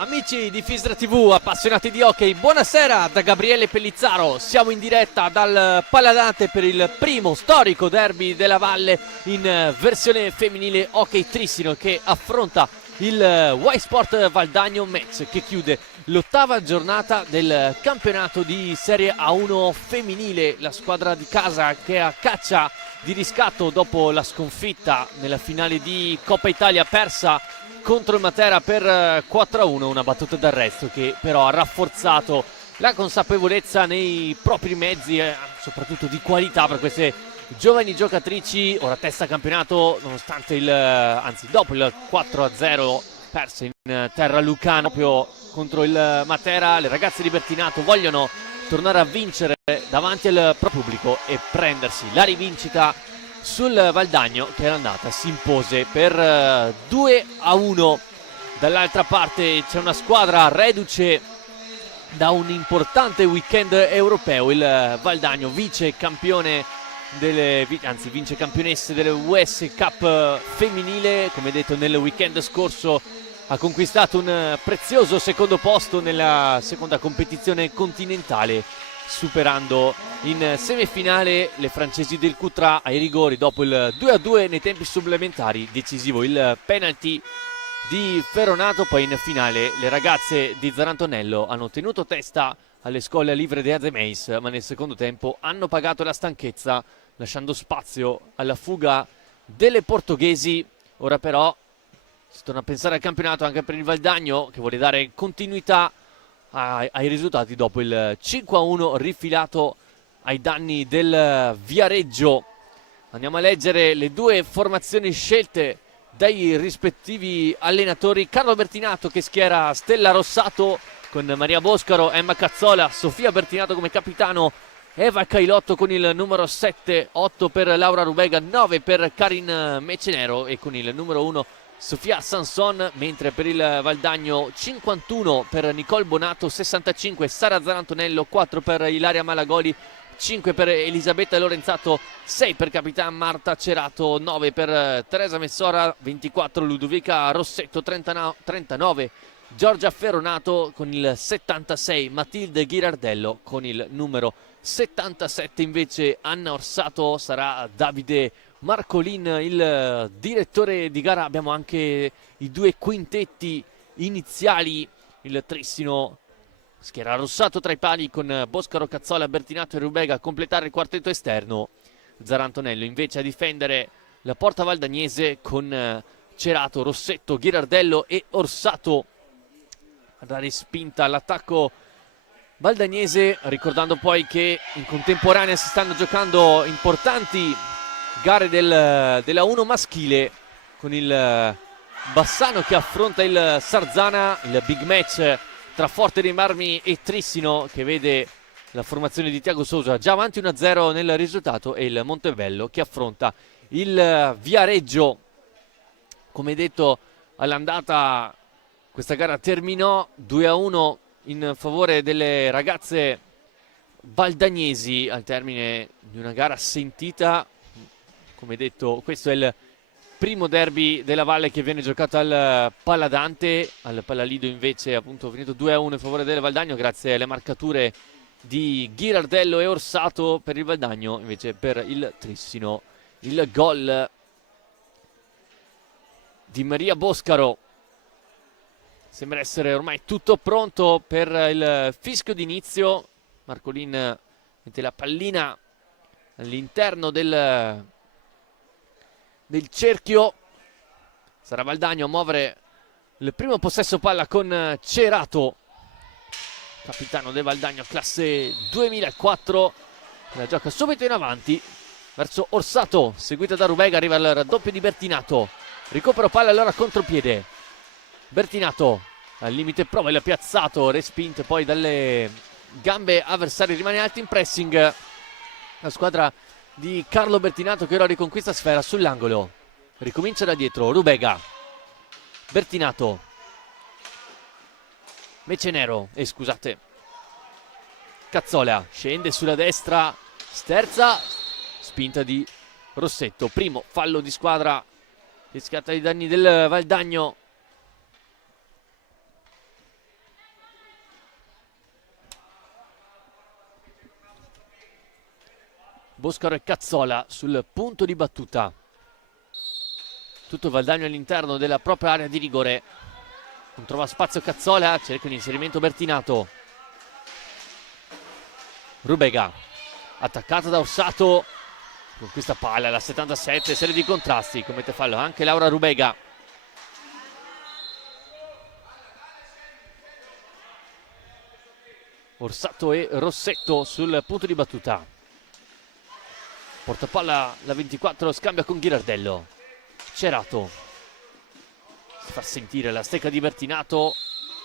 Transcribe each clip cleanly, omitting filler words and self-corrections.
Amici di Fisra TV, appassionati di hockey, buonasera da Gabriele Pellizzaro. Siamo in diretta dal Paladante per il primo storico derby della Valle in versione femminile hockey Trissino, che affronta il Y Sport Valdagno Metz, che chiude l'ottava giornata del campionato di Serie A1 femminile. La squadra di casa che a caccia di riscatto dopo la sconfitta nella finale di Coppa Italia persa contro il Matera per 4-1, una battuta d'arresto che però ha rafforzato la consapevolezza nei propri mezzi, soprattutto di qualità per queste giovani giocatrici. Ora testa campionato nonostante dopo il 4-0 perso in terra lucana proprio contro il Matera. Le ragazze di Bertinato vogliono tornare a vincere davanti al proprio pubblico e prendersi la rivincita sul Valdagno, che era andata, si impose per 2-1. Dall'altra parte c'è una squadra reduce da un importante weekend europeo, il Valdagno vice campionessa delle US Cup femminile. Come detto, nel weekend scorso ha conquistato un prezioso secondo posto nella seconda competizione continentale, superando in semifinale le francesi del Cutra ai rigori dopo il 2-2 nei tempi supplementari. Decisivo il penalty di Ferronato. Poi in finale le ragazze di Zarantonello hanno tenuto testa alle Scuole Livre de Azemeis, ma nel secondo tempo hanno pagato la stanchezza, lasciando spazio alla fuga delle portoghesi. Ora però si torna a pensare al campionato anche per il Valdagno, che vuole dare continuità ai risultati dopo il 5-1 rifilato ai danni del Viareggio. Andiamo a leggere le due formazioni scelte dai rispettivi allenatori. Carlo Bertinato che schiera Stella Rossato con Maria Boscaro, Emma Cazzola, Sofia Bertinato come capitano, Eva Cailotto con il numero 7, 8 per Laura Rubega, 9 per Karin Mecenero e con il numero 1 Sofia Sanson, mentre per il Valdagno 51 per Nicole Bonato, 65 Sara Zarantonello, 4 per Ilaria Malagoli, 5 per Elisabetta Lorenzato, 6 per Capitan Marta Cerato, 9 per Teresa Messora, 24 Ludovica Rossetto, 39 Giorgia Ferronato con il 76, Matilde Ghirardello con il numero 77 invece Anna Orsato. Sarà Davide Marcolin il direttore di gara. Abbiamo anche i due quintetti iniziali. Il Trissino schiera Rossato tra i pali con Boscaro, Cazzola, Bertinato e Rubega a completare il quartetto esterno. Zarantonello invece a difendere la porta valdagnese con Cerato, Rossetto, Ghirardello e Orsato a dare spinta all'attacco valdagnese, ricordando poi che in contemporanea si stanno giocando importanti gare della 1 maschile, con il Bassano che affronta il Sarzana, il big match tra Forte dei Marmi e Trissino, che vede la formazione di Tiago Sousa già avanti 1-0 nel risultato, e il Montebello che affronta il Viareggio. Come detto, all'andata questa gara terminò 2-1 in favore delle ragazze valdagnesi al termine di una gara sentita. Come detto, questo è il primo derby della Valle che viene giocato al Paladante. Al Palalido invece appunto finito 2-1 in favore del Valdagno, grazie alle marcature di Ghirardello e Orsato per il Valdagno. Invece per il Trissino il gol di Maria Boscaro. Sembra essere ormai tutto pronto per il fischio d'inizio. Marcolin mette la pallina all'interno del cerchio. Sarà Valdagno a muovere il primo possesso palla con Cerato, capitano del Valdagno classe 2004. La gioca subito in avanti verso Orsato, seguita da Rubega. Arriva il raddoppio di Bertinato, recupero palla allora contropiede. Bertinato al limite prova il piazzato, respinto poi dalle gambe avversarie. Rimane alto in pressing la squadra di Carlo Bertinato, che ora riconquista sfera sull'angolo. Ricomincia da dietro Rubega, Bertinato, Mecenero, Cazzola scende sulla destra, sterza, spinta di Rossetto. Primo fallo di squadra che scatta i danni del Valdagno. Boscaro e Cazzola sul punto di battuta. Tutto Valdagno all'interno della propria area di rigore. Non trova spazio Cazzola, cerca un inserimento Bertinato. Rubega, attaccata da Orsato, con questa palla alla 77, serie di contrasti, commette fallo anche Laura Rubega. Orsato e Rossetto sul punto di battuta. Portapalla la 24, scambia con Ghirardello. Cerato si fa sentire la stecca di Bertinato,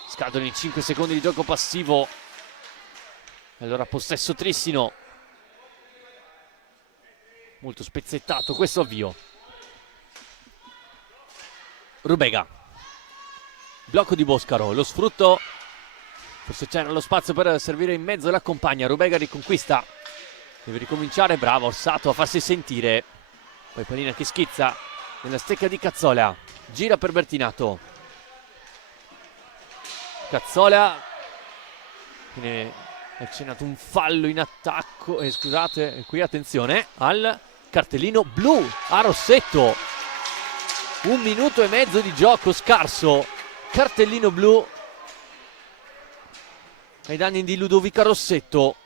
scadono i 5 secondi di gioco passivo. Allora possesso Trissino, molto spezzettato questo avvio. Rubega, blocco di Boscaro, lo sfrutto, forse c'era lo spazio per servire in mezzo la compagna. Rubega riconquista, deve ricominciare, bravo Orsato a farsi sentire, poi pallina che schizza nella stecca di Cazzola, gira per Bertinato. Cazzola viene accennato un fallo in attacco, scusate, qui attenzione al cartellino blu a Rossetto. 1 minuto e mezzo di gioco scarso, cartellino blu ai danni di Ludovica Rossetto.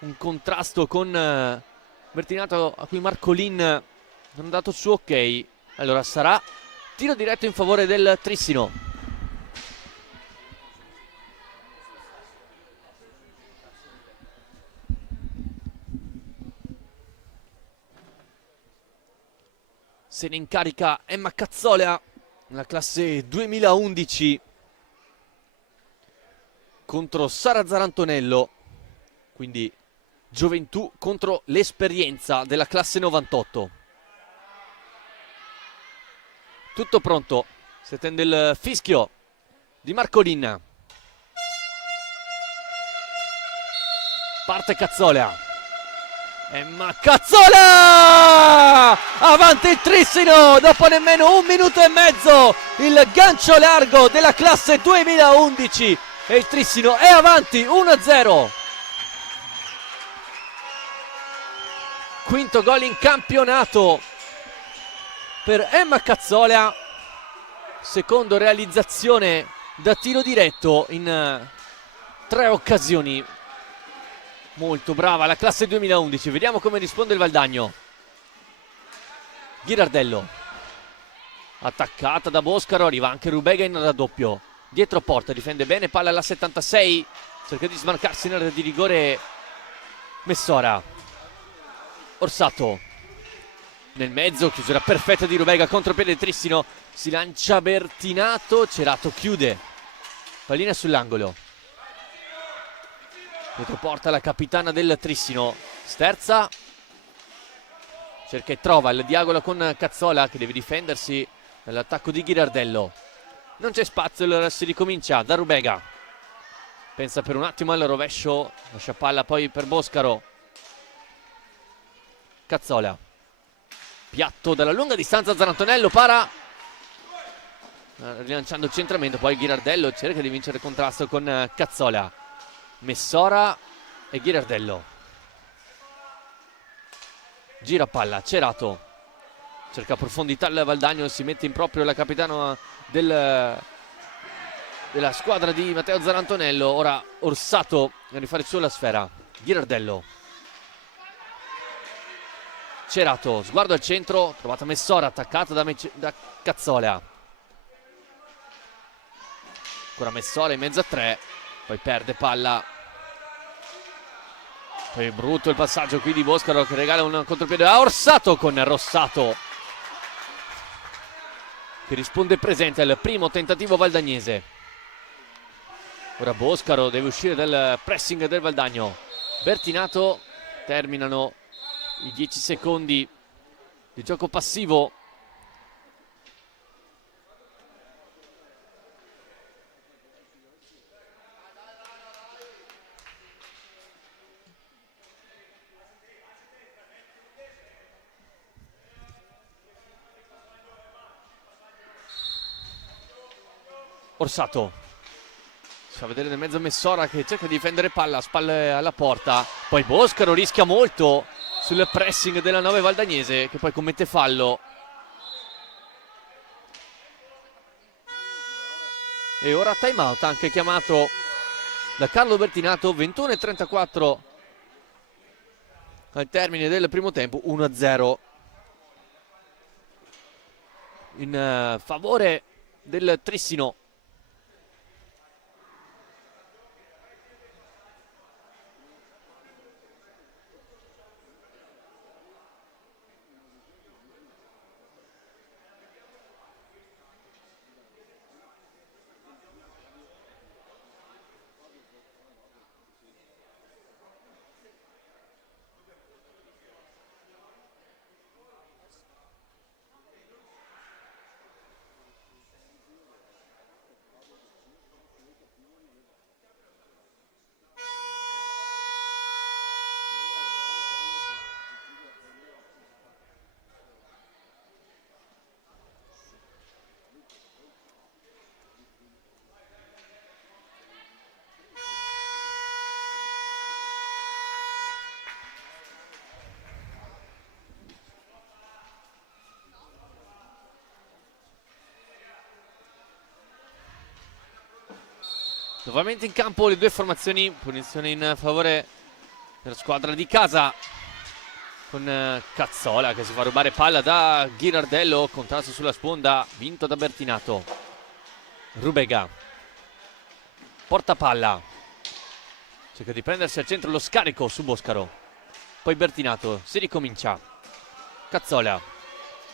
Un contrasto con Bertinato a cui Marcolin non ha dato il suo ok. Allora sarà tiro diretto in favore del Trissino. Se ne incarica Emma Cazzola, nella classe 2011 contro Sara Zarantonello, quindi gioventù contro l'esperienza della classe 98. Tutto pronto, si attende il fischio di Marcolin. Parte Cazzola. Emma Cazzola! Avanti il Trissino dopo nemmeno 1 minuto e mezzo. Il gancio largo della classe 2011 e il Trissino è avanti 1-0. Quinto gol in campionato per Emma Cazzola, secondo realizzazione da tiro diretto in 3 occasioni. Molto brava la classe 2011, vediamo come risponde il Valdagno. Ghirardello, attaccata da Boscaro, arriva anche Rubega in raddoppio, dietro porta, difende bene, palla alla 76, cerca di smarcarsi in area di rigore Messora. Orsato nel mezzo, chiusura perfetta di Rubega, contropiede Trissino, si lancia Bertinato, Cerato chiude, pallina sull'angolo. Dietro porta la capitana del Trissino, Sterza, cerca e trova il diagono con Cazzola che deve difendersi dall'attacco di Ghirardello. Non c'è spazio, allora si ricomincia da Rubega, pensa per un attimo al rovescio, lascia palla poi per Boscaro. Cazzola, piatto dalla lunga distanza, Zarantonello para, rilanciando il centramento, poi Ghirardello cerca di vincere il contrasto con Cazzola. Messora e Ghirardello, gira palla, Cerato cerca profondità il Valdagno, si mette in proprio la capitana della squadra di Matteo Zarantonello. Ora Orsato a rifare su la sfera. Ghirardello, Cerato, sguardo al centro, trovata Messora, attaccata da Cazzola. Ancora Messora in mezzo a 3, poi perde palla, poi brutto il passaggio qui di Boscaro che regala un contropiede a Orsato, con Rossato che risponde presente al primo tentativo valdagnese. Ora Boscaro deve uscire dal pressing del Valdagno. Bertinato, terminano i 10 secondi di gioco passivo. Orsato si fa vedere nel mezzo Messora che cerca di difendere palla, spalle alla porta, poi Boscaro rischia molto sul pressing della 9 Valdagnese, che poi commette fallo. E ora time out anche chiamato da Carlo Bertinato. 21:34 al termine del primo tempo, 1-0 in favore del Trissino. Nuovamente in campo le due formazioni, punizione in favore della squadra di casa, con Cazzola che si fa rubare palla da Ghirardello, contrasto sulla sponda, vinto da Bertinato. Rubega porta palla, cerca di prendersi al centro lo scarico su Boscaro, poi Bertinato, si ricomincia. Cazzola,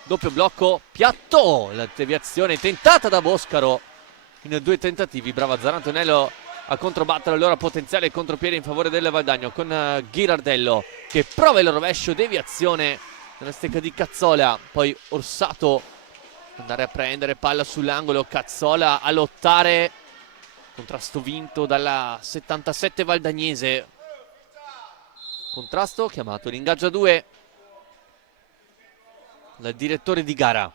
doppio blocco, piatto, la deviazione tentata da Boscaro in due tentativi. Brava Zarantonello a controbattere il loro potenziale contropiede in favore del Valdagno, con Ghirardello che prova il rovescio, deviazione nella stecca di Cazzola, poi Orsato andare a prendere palla sull'angolo, Cazzola a lottare, contrasto vinto dalla 77 Valdagnese, contrasto chiamato l'ingaggio a 2 dal direttore di gara.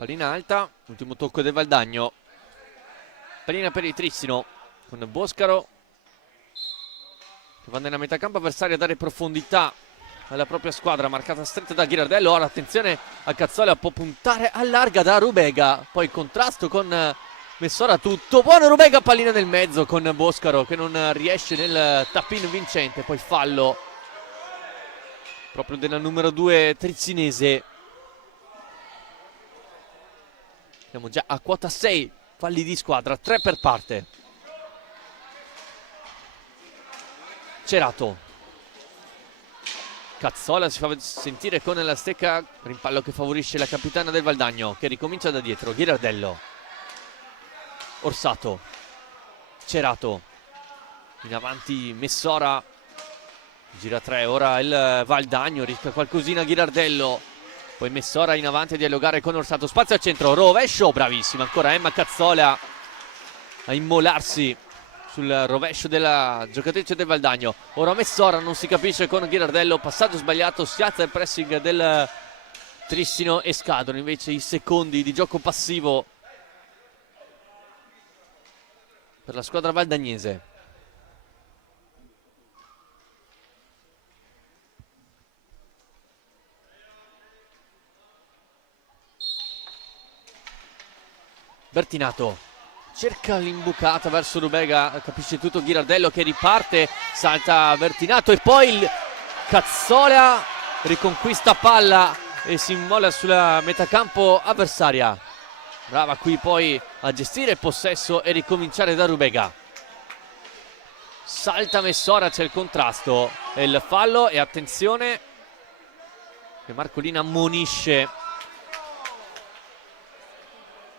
Pallina alta, ultimo tocco del Valdagno, pallina per il Trissino con Boscaro che va nella metà campo avversaria a dare profondità alla propria squadra, marcata stretta da Ghirardello. Ora attenzione a Cazzola, può puntare a larga da Rubega, poi contrasto con Messora, tutto buono Rubega, pallina nel mezzo con Boscaro che non riesce nel tap-in vincente, poi fallo proprio della numero 2 trizzinese. Siamo già a quota 6 falli di squadra, 3 per parte. Cerato, Cazzola si fa sentire con la stecca, rimpallo che favorisce la capitana del Valdagno che ricomincia da dietro. Ghirardello, Orsato, Cerato, in avanti Messora, gira 3, ora il Valdagno, rischia qualcosina Ghirardello, poi Messora in avanti a dialogare con Orsato, spazio al centro, rovescio, bravissima ancora Emma Cazzola a immolarsi sul rovescio della giocatrice del Valdagno. Ora Messora non si capisce con Ghirardello, passaggio sbagliato, si alza il pressing del Trissino e scadono invece i secondi di gioco passivo per la squadra valdagnese. Bertinato cerca l'imbucata verso Rubega, capisce tutto Ghirardello che riparte, salta Bertinato e poi il Cazzola riconquista palla e si immola sulla metacampo avversaria. Brava qui poi a gestire il possesso e ricominciare da Rubega. Salta Messora, c'è il contrasto e il fallo, e attenzione che Marcolina ammonisce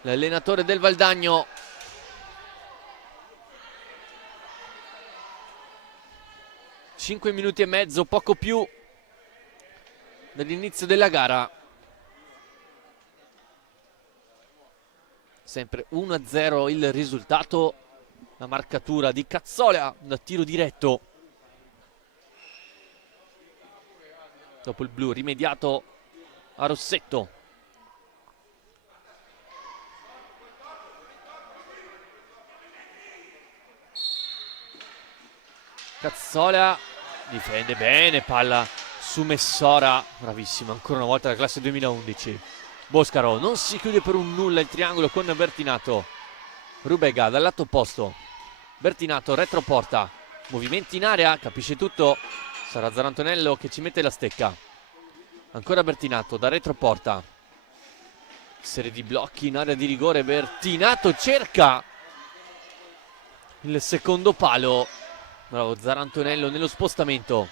l'allenatore del Valdagno. Cinque minuti e mezzo, poco più dall'inizio della gara. Sempre 1-0 il risultato. La marcatura di Cazzola da tiro diretto. Dopo il blu rimediato a Rossetto. Cazzola difende bene, palla su Messora, bravissimo, ancora una volta la classe 2011. Boscaro non si chiude per un nulla il triangolo con Bertinato. Rubega dal lato opposto, Bertinato retroporta, movimenti in area, capisce tutto, sarà Zarantonello che ci mette la stecca. Ancora Bertinato da retroporta, serie di blocchi in area di rigore, Bertinato cerca il secondo palo, bravo Zarantonello nello spostamento,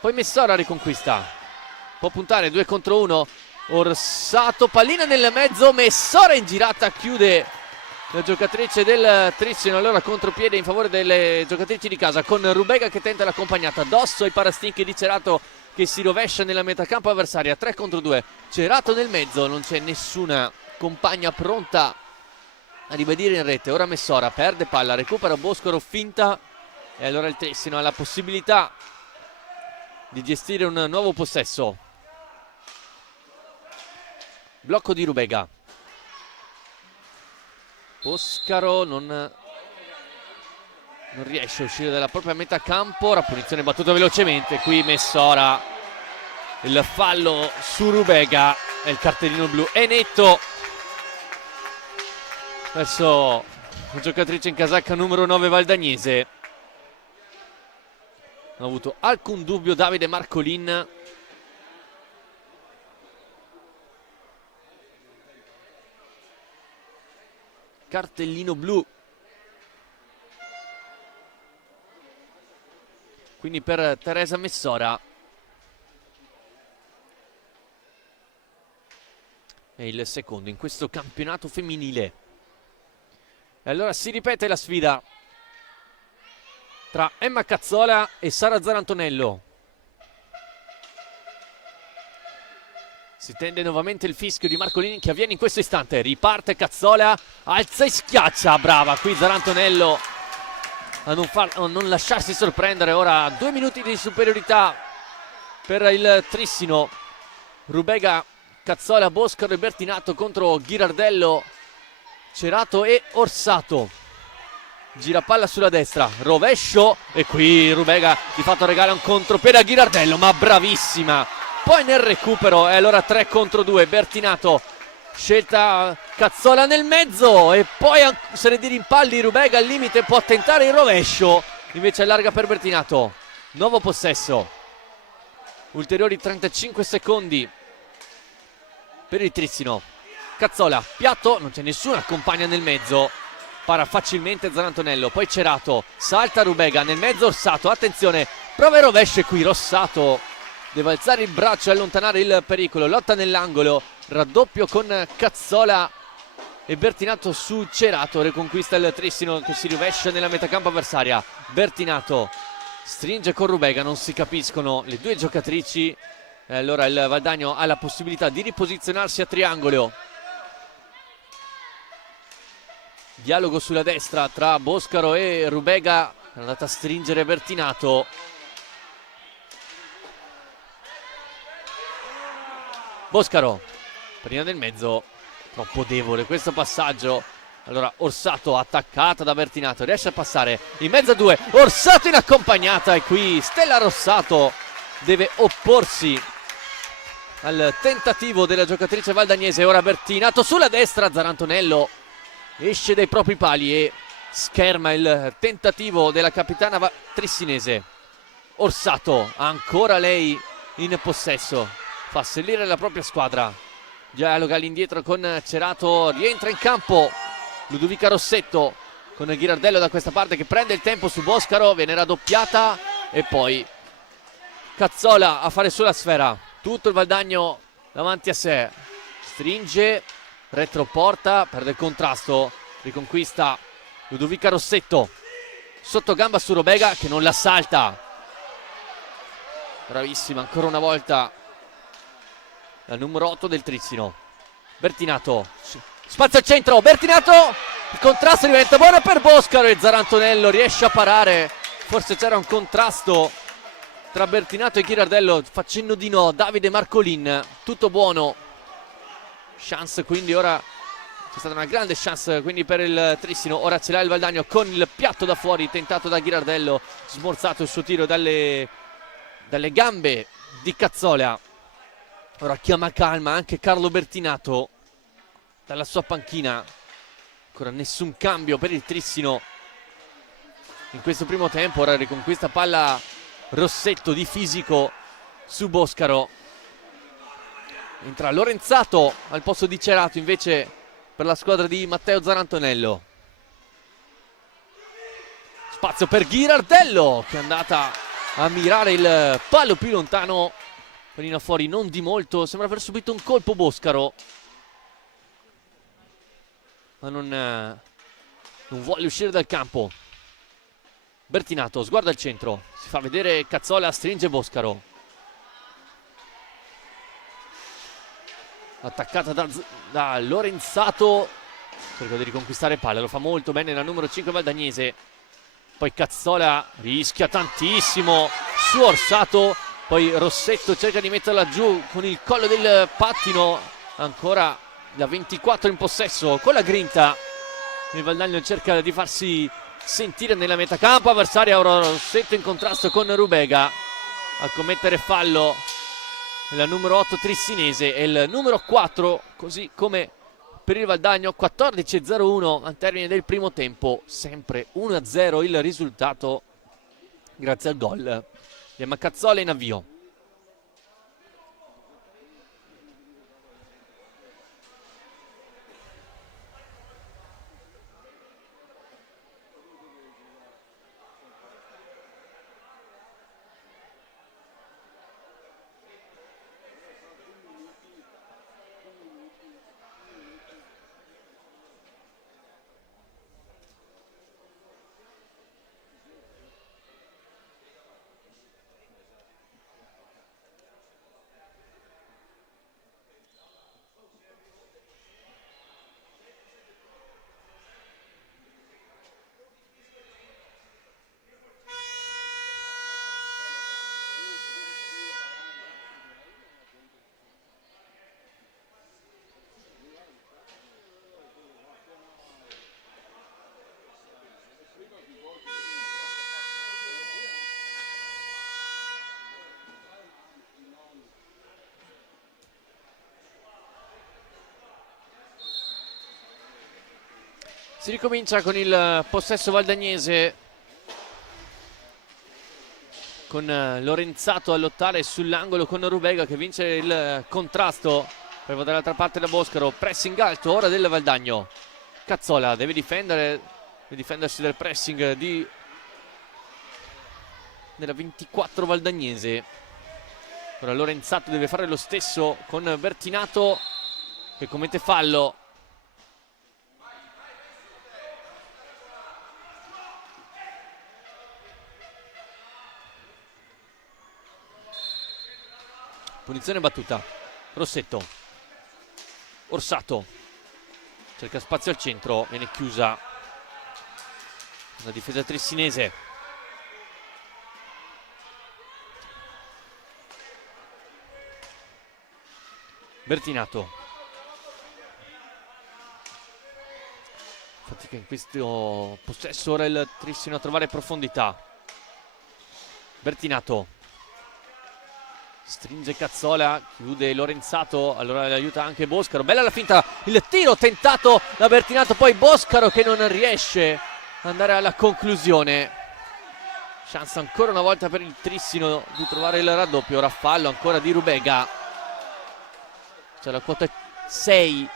poi Messora riconquista, può puntare 2 contro 1, Orsato, pallina nel mezzo, Messora in girata, chiude la giocatrice del Trissino, allora contropiede in favore delle giocatrici di casa con Rubega che tenta l'accompagnata, addosso ai parastinchi di Cerato che si rovescia nella metacampo avversaria, 3 contro 2, Cerato nel mezzo, non c'è nessuna compagna pronta a ribadire in rete. Ora Messora perde palla, recupera Boscaro, finta, e allora il Trissino ha la possibilità di gestire un nuovo possesso. Blocco di Rubega, Boscaro non riesce a uscire dalla propria metà campo, la punizione battuta velocemente, qui Messora, il fallo su Rubega e il cartellino blu è netto verso la giocatrice in casacca numero 9 valdagnese. Non ha avuto alcun dubbio Davide Marcolin. Cartellino blu quindi per Teresa Messora. È il secondo in questo campionato femminile. E allora si ripete la sfida tra Emma Cazzola e Sara Zarantonello. Si tende nuovamente il fischio di Marcolini che avviene in questo istante. Riparte Cazzola, alza e schiaccia. Brava qui Zarantonello a non lasciarsi sorprendere. Ora 2 minuti di superiorità per il Trissino. Rubega, Cazzola, Boscaro e Bertinato contro Ghirardello, Cerato e Orsato. Gira palla sulla destra, rovescio, e qui Rubega di fatto regala un contropiede a Ghirardello, ma bravissima. Poi nel recupero, e allora 3 contro 2, Bertinato, scelta Cazzola nel mezzo, e poi serie di rimpalli, Rubega al limite può tentare il rovescio, invece allarga per Bertinato. Nuovo possesso, ulteriori 35 secondi per il Trissino. Cazzola, piatto, non c'è nessuna compagna nel mezzo, para facilmente Zarantonello, poi Cerato, salta Rubega, nel mezzo Orsato, attenzione, prova il rovescio, e qui Rossato deve alzare il braccio e allontanare il pericolo, lotta nell'angolo, raddoppio con Cazzola e Bertinato su Cerato, riconquista il Trissino che si rovescia nella metacampo avversaria. Bertinato stringe con Rubega, non si capiscono le due giocatrici, e allora il Valdagno ha la possibilità di riposizionarsi a triangolo. Dialogo sulla destra tra Boscaro e Rubega, è andata a stringere Bertinato. Boscaro, prima del mezzo, troppo debole questo passaggio. Allora Orsato, attaccata da Bertinato, riesce a passare in mezzo a 2, Orsato in accompagnata, e qui Stella Rossato deve opporsi al tentativo della giocatrice valdagnese. Ora Bertinato sulla destra, Zarantonello esce dai propri pali e scherma il tentativo della capitana trissinese. Orsato, ancora lei in possesso, fa salire la propria squadra, dialoga all'indietro con Cerato, rientra in campo Ludovica Rossetto con Ghirardello da questa parte che prende il tempo su Boscaro, viene raddoppiata, e poi Cazzola a fare sulla sfera, tutto il Valdagno davanti a sé, stringe, retroporta, perde il contrasto, riconquista Ludovica Rossetto, sotto gamba su Rubega che non la salta, bravissima ancora una volta la numero 8 del Trissino. Bertinato, spazio al centro, Bertinato, il contrasto diventa buono per Boscaro e Zarantonello riesce a parare, forse c'era un contrasto tra Bertinato e Ghirardello, facendo di no Davide Marcolin, tutto buono. Chance quindi ora C'è stata una grande chance quindi per il Trissino. Ora ce l'ha il Valdagno con il piatto da fuori tentato da Ghirardello, smorzato il suo tiro dalle gambe di Cazzola. Ora chiama calma anche Carlo Bertinato dalla sua panchina. Ancora nessun cambio per il Trissino in questo primo tempo. Ora riconquista palla Rossetto di fisico su Boscaro. Entra Lorenzato al posto di Cerato invece per la squadra di Matteo Zarantonello. Spazio per Ghirardello che è andata a mirare il palo più lontano. Pallina fuori non di molto, sembra aver subito un colpo Boscaro, ma non vuole uscire dal campo. Bertinato sguarda il centro, si fa vedere Cazzola, stringe Boscaro. Attaccata da Lorenzato, cerca di riconquistare palla, lo fa molto bene la numero 5 Valdagnese. Poi Cazzola rischia tantissimo su Orsato, poi Rossetto cerca di metterla giù con il collo del pattino. Ancora la 24 in possesso con la grinta. Il Valdagno cerca di farsi sentire nella metacampo avversaria. Ora Rossetto in contrasto con Rubega a commettere fallo. La numero 8 trissinese e il numero 4, così come per il Valdagno. 14-0-1 al termine del primo tempo, sempre 1-0 il risultato grazie al gol di Cazzola in avvio. Si ricomincia con il possesso valdagnese, con Lorenzato a lottare sull'angolo con Rubega che vince il contrasto per va dall'altra parte da Boscaro. Pressing alto ora del Valdagno. Cazzola deve difendersi del pressing della 24 valdagnese. Ora Lorenzato deve fare lo stesso con Bertinato che commette fallo. Punizione battuta. Rossetto. Orsato. Cerca spazio al centro. Viene chiusa la difesa trissinese. Bertinato. Fatica in questo possesso ora il Trissino a trovare profondità. Bertinato. Stringe Cazzola, chiude Lorenzato, allora le aiuta anche Boscaro. Bella la finta, il tiro tentato da Bertinato, poi Boscaro che non riesce ad andare alla conclusione. Chance ancora una volta per il Trissino di trovare il raddoppio. Ora fallo ancora di Rubega. C'è la quota 6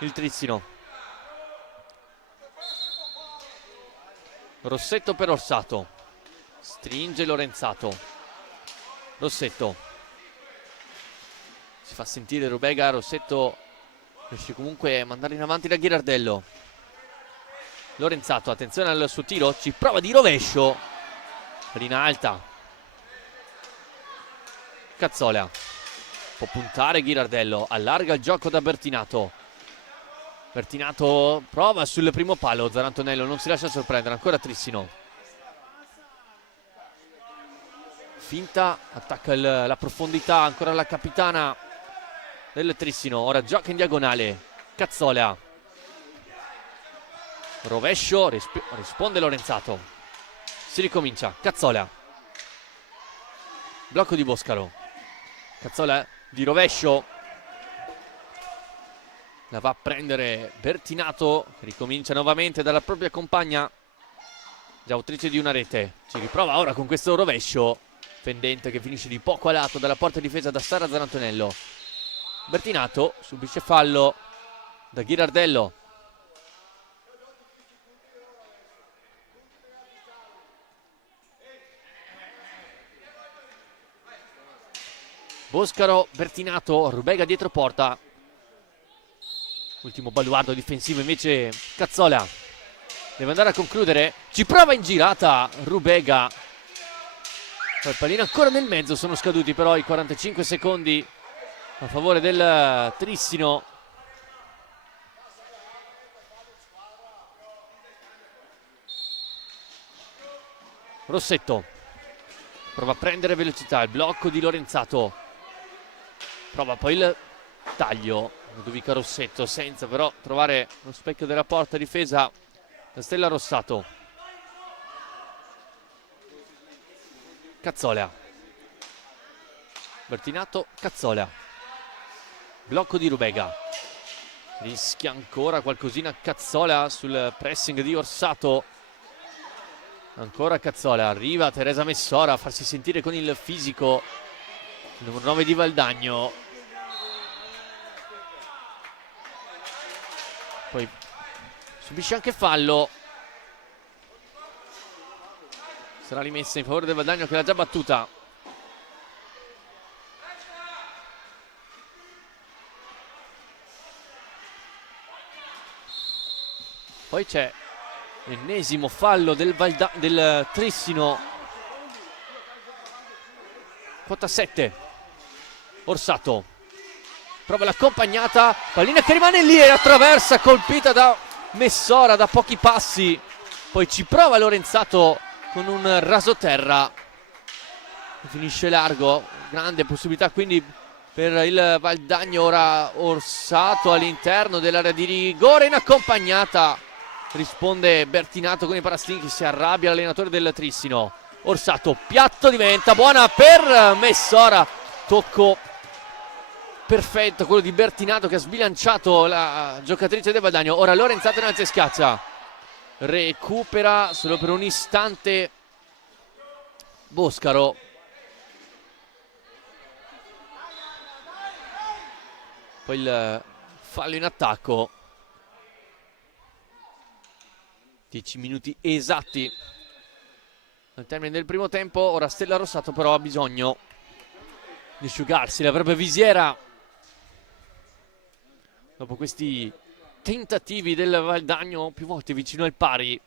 il Trissino. Rossetto per Orsato. Stringe Lorenzato. Rossetto si fa sentire Rubega. Rossetto riesce comunque a mandare in avanti da Ghirardello. Lorenzato, attenzione al suo tiro, ci prova di rovescio, pallina alta. Cazzola può puntare Ghirardello, allarga il gioco da Bertinato. Bertinato prova sul primo palo, Zarantonello non si lascia sorprendere, ancora Trissino. Finta, attacca la profondità, ancora la capitana del Trissino. Ora gioca in diagonale Cazzola, rovescio, risponde Lorenzato, si ricomincia. Cazzola, blocco di Boscaro, Cazzola di rovescio, la va a prendere Bertinato, ricomincia nuovamente dalla propria compagna, già autrice di una rete. Ci riprova ora con questo rovescio fendente che finisce di poco a lato dalla porta difesa da Sara Zanantonello. Bertinato subisce fallo da Ghirardello. Boscaro, Bertinato, Rubega dietro porta. Ultimo baluardo difensivo invece Cazzola. Deve andare a concludere. Ci prova in girata Rubega. Il pallino ancora nel mezzo, sono scaduti però i 45 secondi a favore del Trissino. Rossetto prova a prendere velocità, il blocco di Lorenzato, prova poi il taglio, Ludovica Rossetto senza però trovare lo specchio della porta difesa da Stella Rossato. Cazzola, Bertinato, Cazzola, blocco di Rubega, rischia ancora qualcosina Cazzola sul pressing di Orsato. Ancora Cazzola, arriva Teresa Messora a farsi sentire con il fisico, il numero 9 di Valdagno. Poi subisce anche fallo, sarà rimessa in favore del Valdagno che l'ha già battuta. Poi c'è l'ennesimo fallo del Trissino. Quota 7. Orsato prova l'accompagnata, pallina che rimane lì e attraversa, colpita da Messora da pochi passi. Poi ci prova Lorenzato con un rasoterra, finisce largo. Grande possibilità quindi per il Valdagno. Ora Orsato all'interno dell'area di rigore in accompagnata. Risponde Bertinato con i parastini, si arrabbia l'allenatore del Trissino. Orsato, piatto diventa, buona per Messora. Tocco perfetto quello di Bertinato che ha sbilanciato la giocatrice del Valdagno. Ora Lorenzato innanzi schiaccia, recupera solo per un istante Boscaro. Poi il fallo in attacco. 10 minuti esatti al termine del primo tempo. Ora Stella Rossato però ha bisogno di asciugarsi la propria visiera dopo questi tentativi del Valdagno più volte vicino al pari.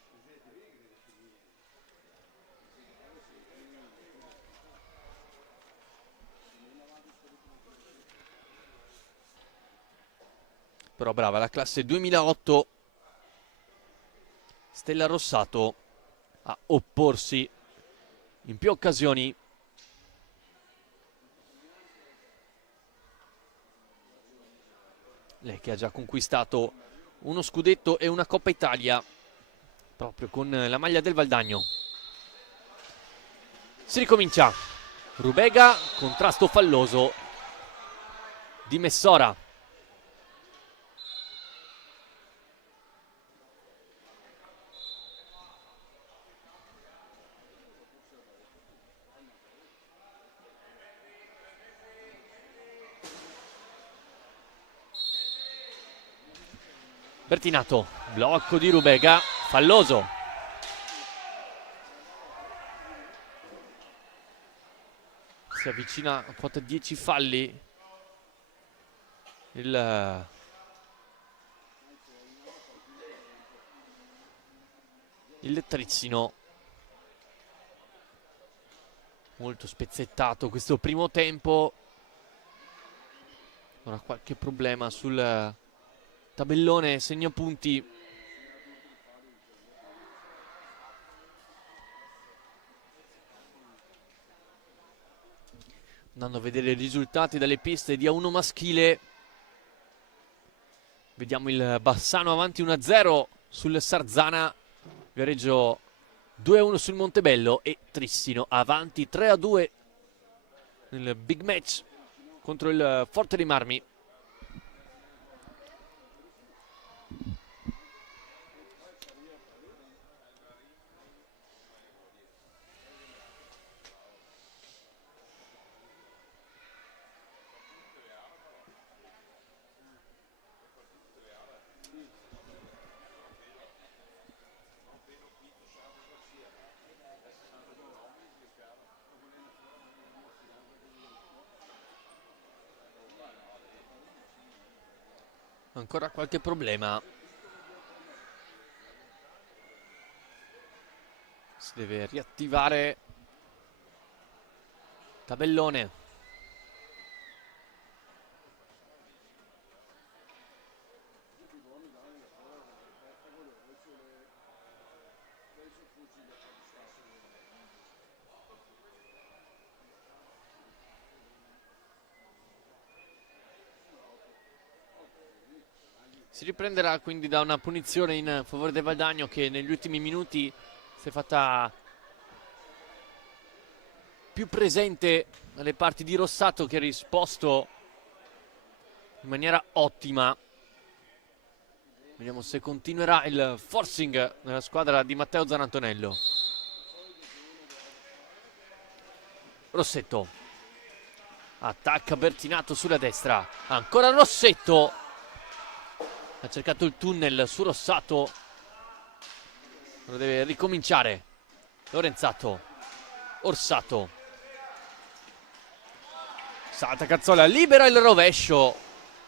Però brava la classe 2008 Stella Rossato a opporsi in più occasioni. Lei che ha già conquistato uno scudetto e una Coppa Italia proprio con la maglia del Valdagno. Si ricomincia. Rubega, contrasto falloso di Messora. Bertinato, blocco di Rubega, falloso. Si avvicina a quota 10 falli il Trissino. Molto spezzettato questo primo tempo. Ora qualche problema sul tabellone segnapunti. Andando a vedere i risultati dalle piste di A1 maschile. Vediamo il Bassano avanti 1-0 sul Sarzana, Viareggio 2-1 sul Montebello e Trissino avanti 3-2 nel big match contro il Forte dei Marmi. Ancora qualche problema. Si deve riattivare tabellone. Si riprenderà quindi da una punizione in favore del Valdagno, che negli ultimi minuti si è fatta più presente dalle parti di Rossato, che ha risposto in maniera ottima. Vediamo se continuerà il forcing nella squadra di Matteo Zanantonello. Rossetto attacca Bertinato sulla destra, ancora Rossetto. Ha cercato il tunnel su Rossato, lo deve ricominciare. Lorenzato, Orsato, salta Cazzola, libera il rovescio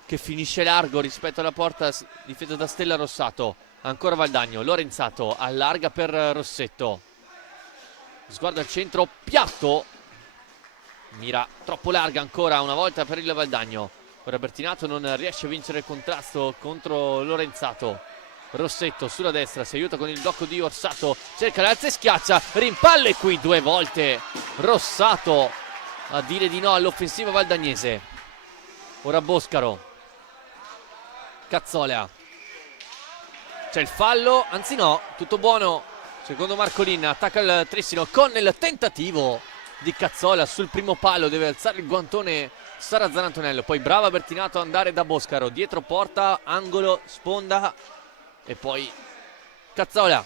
che finisce largo rispetto alla porta difesa da Stella Rossato. Ancora Valdagno, Lorenzato allarga per Rossetto, sguardo al centro, piatto, mira troppo larga ancora una volta per il Valdagno. Ora Bertinato non riesce a vincere il contrasto contro Lorenzato. Rossetto sulla destra, si aiuta con il blocco di Orsato, cerca l'alza e schiaccia, rimpalle qui 2 volte Rossato a dire di no all'offensiva valdagnese. Ora Boscaro, Cazzola, c'è il fallo, anzi no, tutto buono secondo Marcolin. Attacca il Trissino con il tentativo di Cazzola sul primo palo, deve alzare il guantone Sara Zanantonello, poi brava Bertinato ad andare da Boscaro, dietro porta, angolo, sponda e poi Cazzola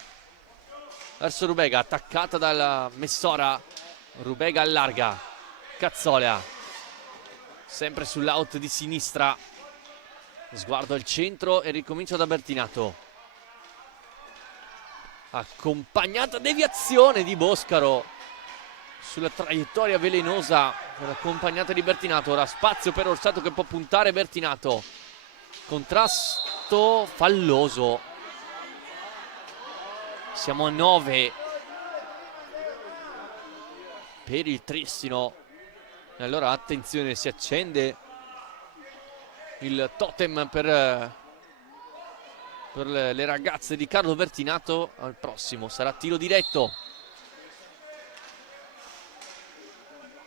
verso Rubega, attaccata dalla Messora. Rubega allarga, Cazzola sempre sull'out di sinistra, sguardo al centro e ricomincia da Bertinato, accompagnata deviazione di Boscaro sulla traiettoria velenosa accompagnata di Bertinato. Ora spazio per Orsato che può puntare Bertinato, contrasto falloso, siamo a 9 per il Trissino. E allora attenzione, si accende il totem per le ragazze di Carlo Bertinato. Al prossimo sarà tiro diretto.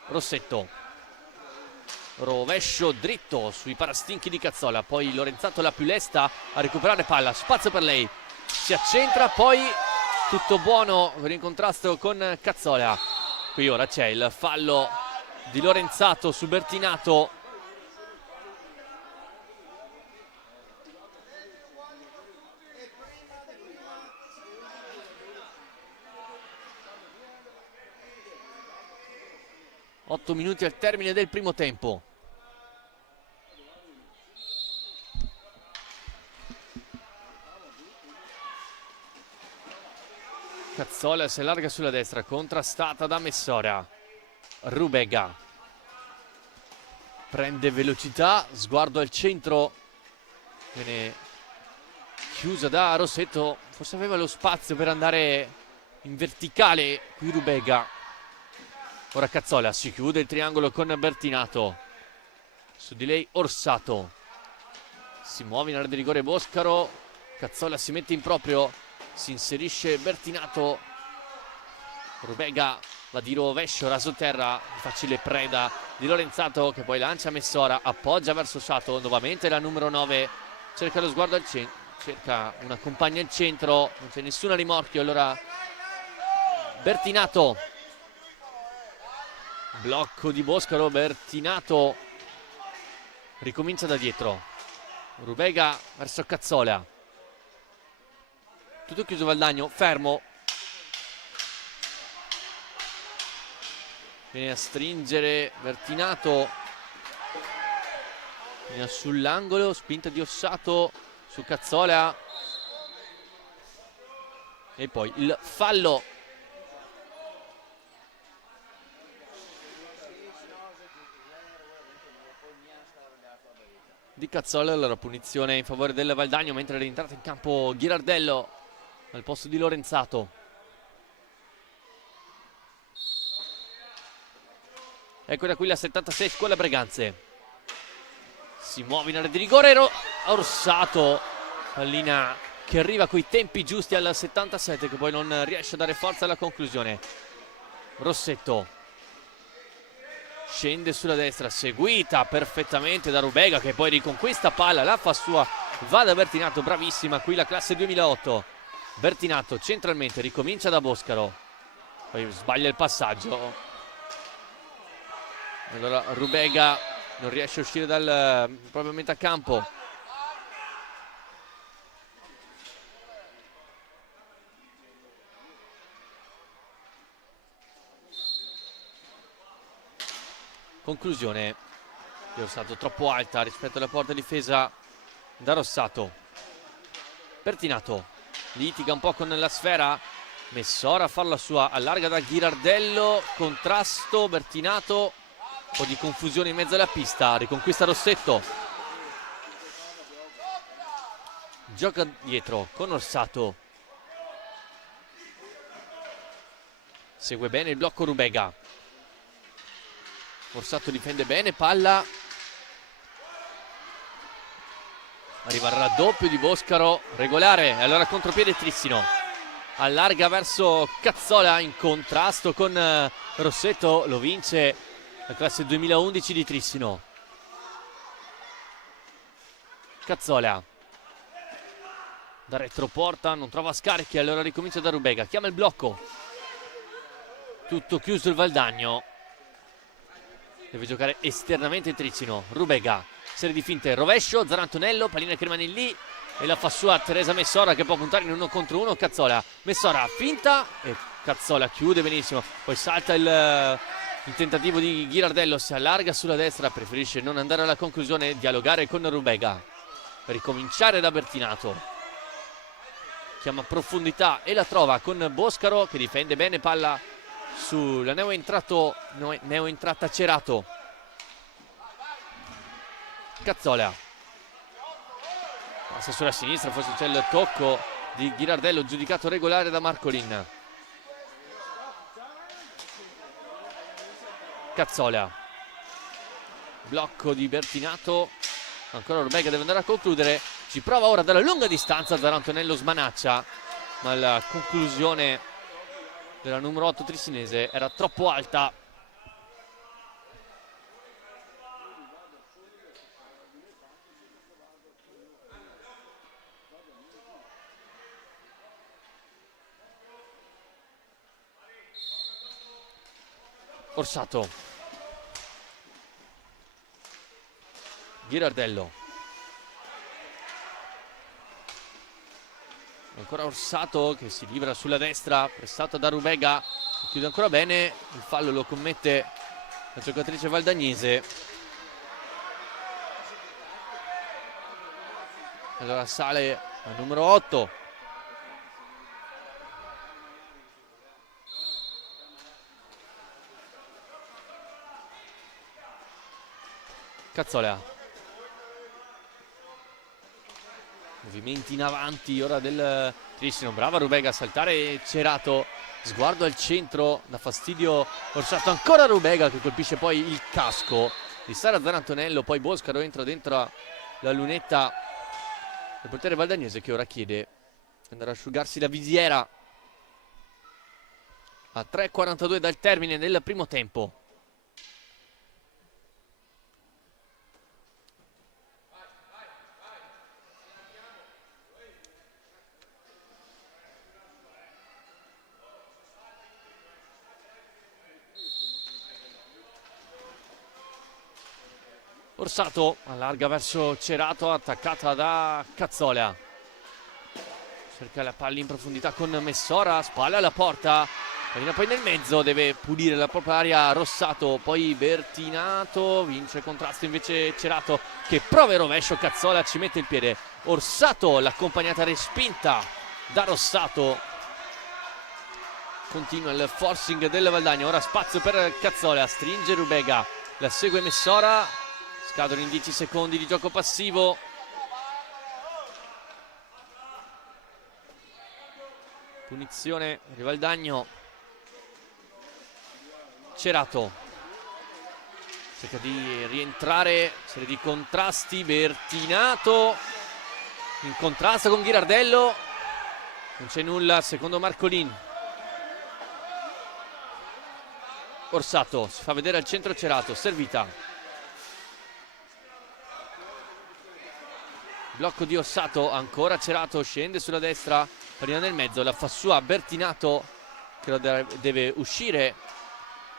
Rossetto, rovescio dritto sui parastinchi di Cazzola, poi Lorenzato la più lesta a recuperare palla, spazio per lei, si accentra, poi tutto buono in contrasto con Cazzola. Qui ora c'è il fallo di Lorenzato su Bertinato. Otto minuti al termine del primo tempo. Cazzola si allarga sulla destra, contrastata da Messora. Rubega prende velocità, sguardo al centro, viene chiusa da Rossetto, forse aveva lo spazio per andare in verticale qui Rubega. Ora Cazzola si chiude il triangolo con Bertinato, su di lei Orsato, si muove in area di rigore Boscaro, Cazzola si mette in proprio, si inserisce Bertinato, Rubega va di rovescio, raso terra, facile preda di Lorenzato che poi lancia Messora, appoggia verso Sato, nuovamente la numero 9 cerca lo sguardo al centro, cerca una compagna al centro, non c'è nessuno a rimorchio, allora Bertinato, blocco di Boscaro, Bertinato ricomincia da dietro, Rubega verso Cazzola, tutto chiuso Valdagno, fermo, viene a stringere Bertinato, viene sull'angolo, spinta di Ossato su Cazzola e poi il fallo di Cazzola, allora punizione in favore del Valdagno, mentre è rientrato in campo Ghirardello al posto di Lorenzato. Ecco da qui la 76 Scuola Breganze, si muove in area di rigore, Orsato, pallina che arriva coi tempi giusti al 77 che poi non riesce a dare forza alla conclusione. Rossetto scende sulla destra, seguita perfettamente da Rubega che poi riconquista palla, la fa sua, va da Bertinato, bravissima qui la classe 2008. Bertinato centralmente, ricomincia da Boscaro, poi sbaglia il passaggio, allora Rubega non riesce a uscire dal proprio metà campo. Conclusione di Rossato troppo alta rispetto alla porta difesa da Rossato. Bertinato litiga un po' con la sfera, Messora a far la sua, allarga da Ghirardello, contrasto Bertinato, un po' di confusione in mezzo alla pista, riconquista Rossetto, gioca dietro con Orsato, segue bene il blocco Rubega, Orsato difende bene, palla, arriva il raddoppio di Boscaro, regolare, allora contropiede Trissino, allarga verso Cazzola in contrasto con Rossetto, lo vince la classe 2011 di Trissino. Cazzola da retroporta, non trova scarichi, allora ricomincia da Rubega, chiama il blocco, tutto chiuso il Valdagno, deve giocare esternamente Trissino. Rubega, serie di finte, rovescio, Zarantonello, pallina che rimane lì e la fa sua Teresa Messora che può puntare in 1 contro 1. Cazzola, Messora finta e Cazzola chiude benissimo, poi salta il tentativo di Ghirardello, si allarga sulla destra, preferisce non andare alla conclusione, dialogare con Rubega, ricominciare da Bertinato, chiama profondità e la trova con Boscaro che difende bene, palla sulla neoentrata Cerato. Cazzola passa sulla sinistra, forse c'è il tocco di Ghirardello giudicato regolare da Marcolin. Cazzola, blocco di Bertinato, ancora Rubega deve andare a concludere, ci prova ora dalla lunga distanza, Zarantonello smanaccia, ma la conclusione della numero 8 trissinese era troppo alta. Orsato, Ghirardello, ancora Orsato che si libera sulla destra, pressato da Rubega, chiude ancora bene, il fallo lo commette la giocatrice valdagnese, allora sale al numero 8. Cazzola, movimenti in avanti ora del Trissino, brava Rubega a saltare, Cerato, sguardo al centro, dà fastidio Orsato, ancora Rubega che colpisce poi il casco di Sara Zarantonello, poi Boscaro entra dentro la lunetta del portiere valdagnese che ora chiede di andare a asciugarsi la visiera a 3:42 dal termine del primo tempo. Orsato allarga verso Cerato, attaccata da Cazzola. Cerca la palla in profondità con Messora, spalla alla porta, viene poi nel mezzo, deve pulire la propria area Rossato, poi Bertinato, vince il contrasto invece Cerato che prova il rovescio, Cazzola ci mette il piede, Orsato l'accompagnata respinta da Rossato, continua il forcing del Valdagno, ora spazio per Cazzola, stringe Rubega, la segue Messora, scadono in 10 secondi di gioco passivo. Punizione di Valdagno. Cerato cerca di rientrare, serie di contrasti, Bertinato in contrasto con Ghirardello, non c'è nulla secondo Marcolin. Orsato si fa vedere al centro Cerato, servita, blocco di Orsato, ancora Cerato, scende sulla destra, arriva nel mezzo, la fa sua Bertinato che lo deve uscire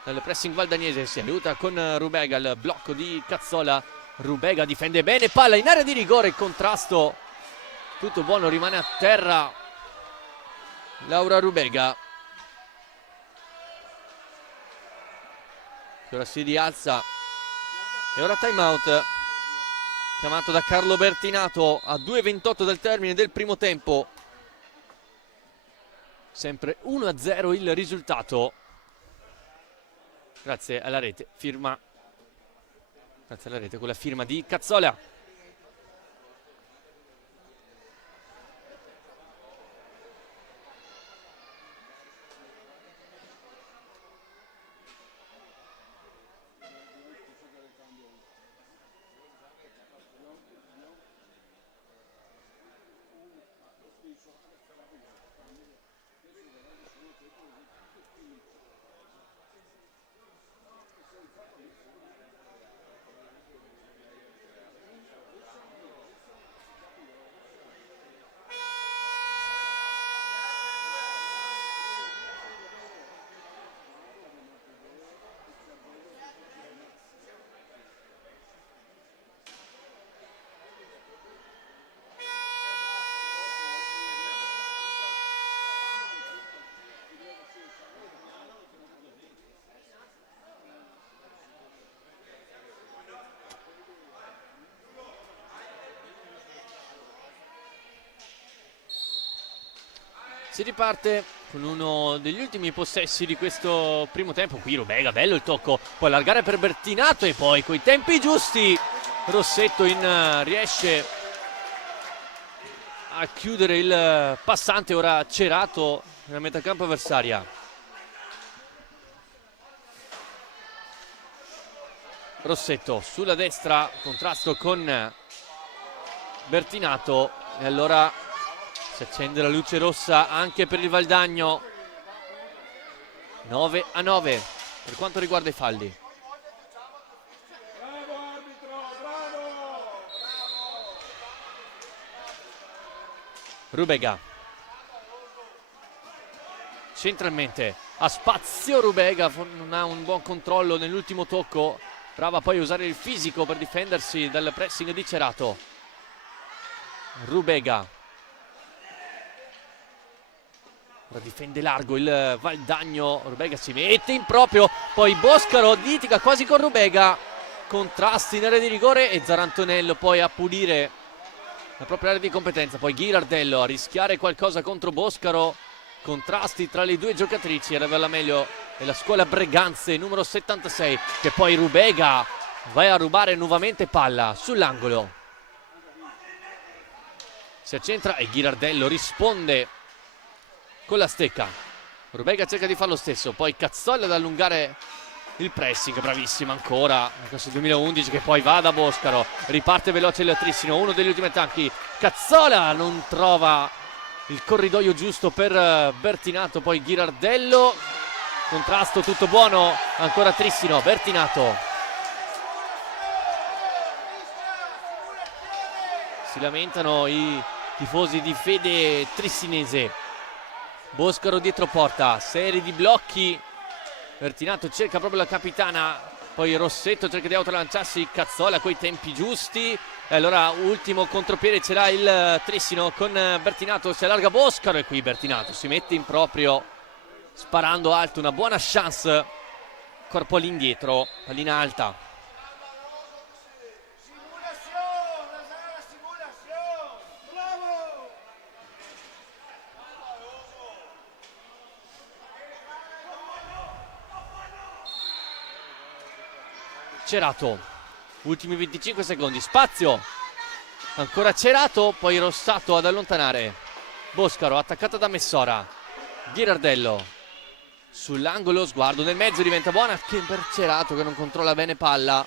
dal pressing valdagnese, si aiuta con Rubega, il blocco di Cazzola, Rubega difende bene, palla in area di rigore, contrasto, tutto buono, rimane a terra Laura Rubega, che ora si rialza e ora time out chiamato da Carlo Bertinato a 2:28 dal termine del primo tempo. Sempre 1-0 il risultato. Grazie alla rete, grazie alla rete con la firma di Cazzola. Si riparte con uno degli ultimi possessi di questo primo tempo. Qui Rubega, bello il tocco, può allargare per Bertinato e poi coi tempi giusti Rossetto riesce a chiudere il passante. Ora Cerato nella metacampo avversaria. Rossetto sulla destra, contrasto con Bertinato e allora si accende la luce rossa anche per il Valdagno. 9-9 per quanto riguarda i falli. Rubega centralmente, ha spazio Rubega, non ha un buon controllo nell'ultimo tocco, prova poi a usare il fisico per difendersi dal pressing di Cerato. Rubega ora difende largo il Valdagno, Rubega si mette in proprio, poi Boscaro litiga quasi con Rubega, contrasti in area di rigore e Zarantonello poi a pulire la propria area di competenza, poi Ghirardello a rischiare qualcosa contro Boscaro, contrasti tra le due giocatrici, arriva la meglio della scuola Breganze numero 76, che poi Rubega va a rubare nuovamente palla sull'angolo, si accentra e Ghirardello risponde con la stecca. Rubega cerca di fare lo stesso, poi Cazzola ad allungare il pressing, bravissima ancora questo 2011 che poi va da Boscaro, riparte veloce il Trissino, uno degli ultimi attacchi. Cazzola non trova il corridoio giusto per Bertinato, poi Ghirardello, contrasto tutto buono, ancora Trissino, Bertinato si lamentano i tifosi di Fede Trissinese. Boscaro dietro porta, serie di blocchi, Bertinato cerca proprio la capitana poi Rossetto cerca di autolanciarsi, Cazzola coi tempi giusti, e allora ultimo contropiede ce l'ha il Trissino con Bertinato, si allarga Boscaro e qui Bertinato si mette in proprio sparando alto, una buona chance, corpo all'indietro, pallina alta. Cerato, ultimi 25 secondi, spazio, ancora Cerato, poi Rossato ad allontanare, Boscaro attaccata da Messora, Ghirardello sull'angolo, sguardo nel mezzo, diventa buona anche per Cerato che non controlla bene palla,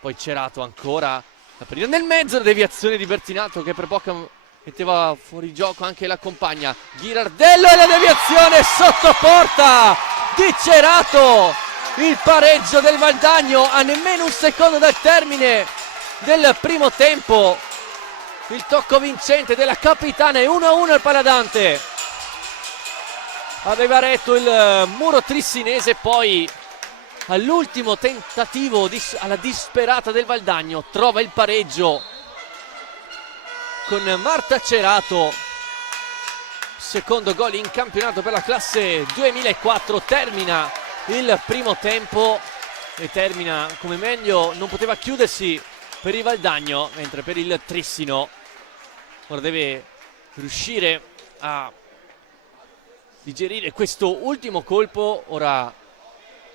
poi Cerato ancora, la pallina nel mezzo, la deviazione di Bertinato che per poco metteva fuori gioco anche la compagna, Ghirardello e la deviazione sotto porta di Cerato. Il pareggio del Valdagno a nemmeno un secondo dal termine del primo tempo. Il tocco vincente della capitana e 1-1 al Paladante. Aveva retto il muro trissinese, poi all'ultimo tentativo alla disperata del Valdagno trova il pareggio con Marta Cerato. Secondo gol in campionato per la classe 2004. Termina il primo tempo e termina come meglio non poteva chiudersi per il Valdagno, mentre per il Trissino ora deve riuscire a digerire questo ultimo colpo. Ora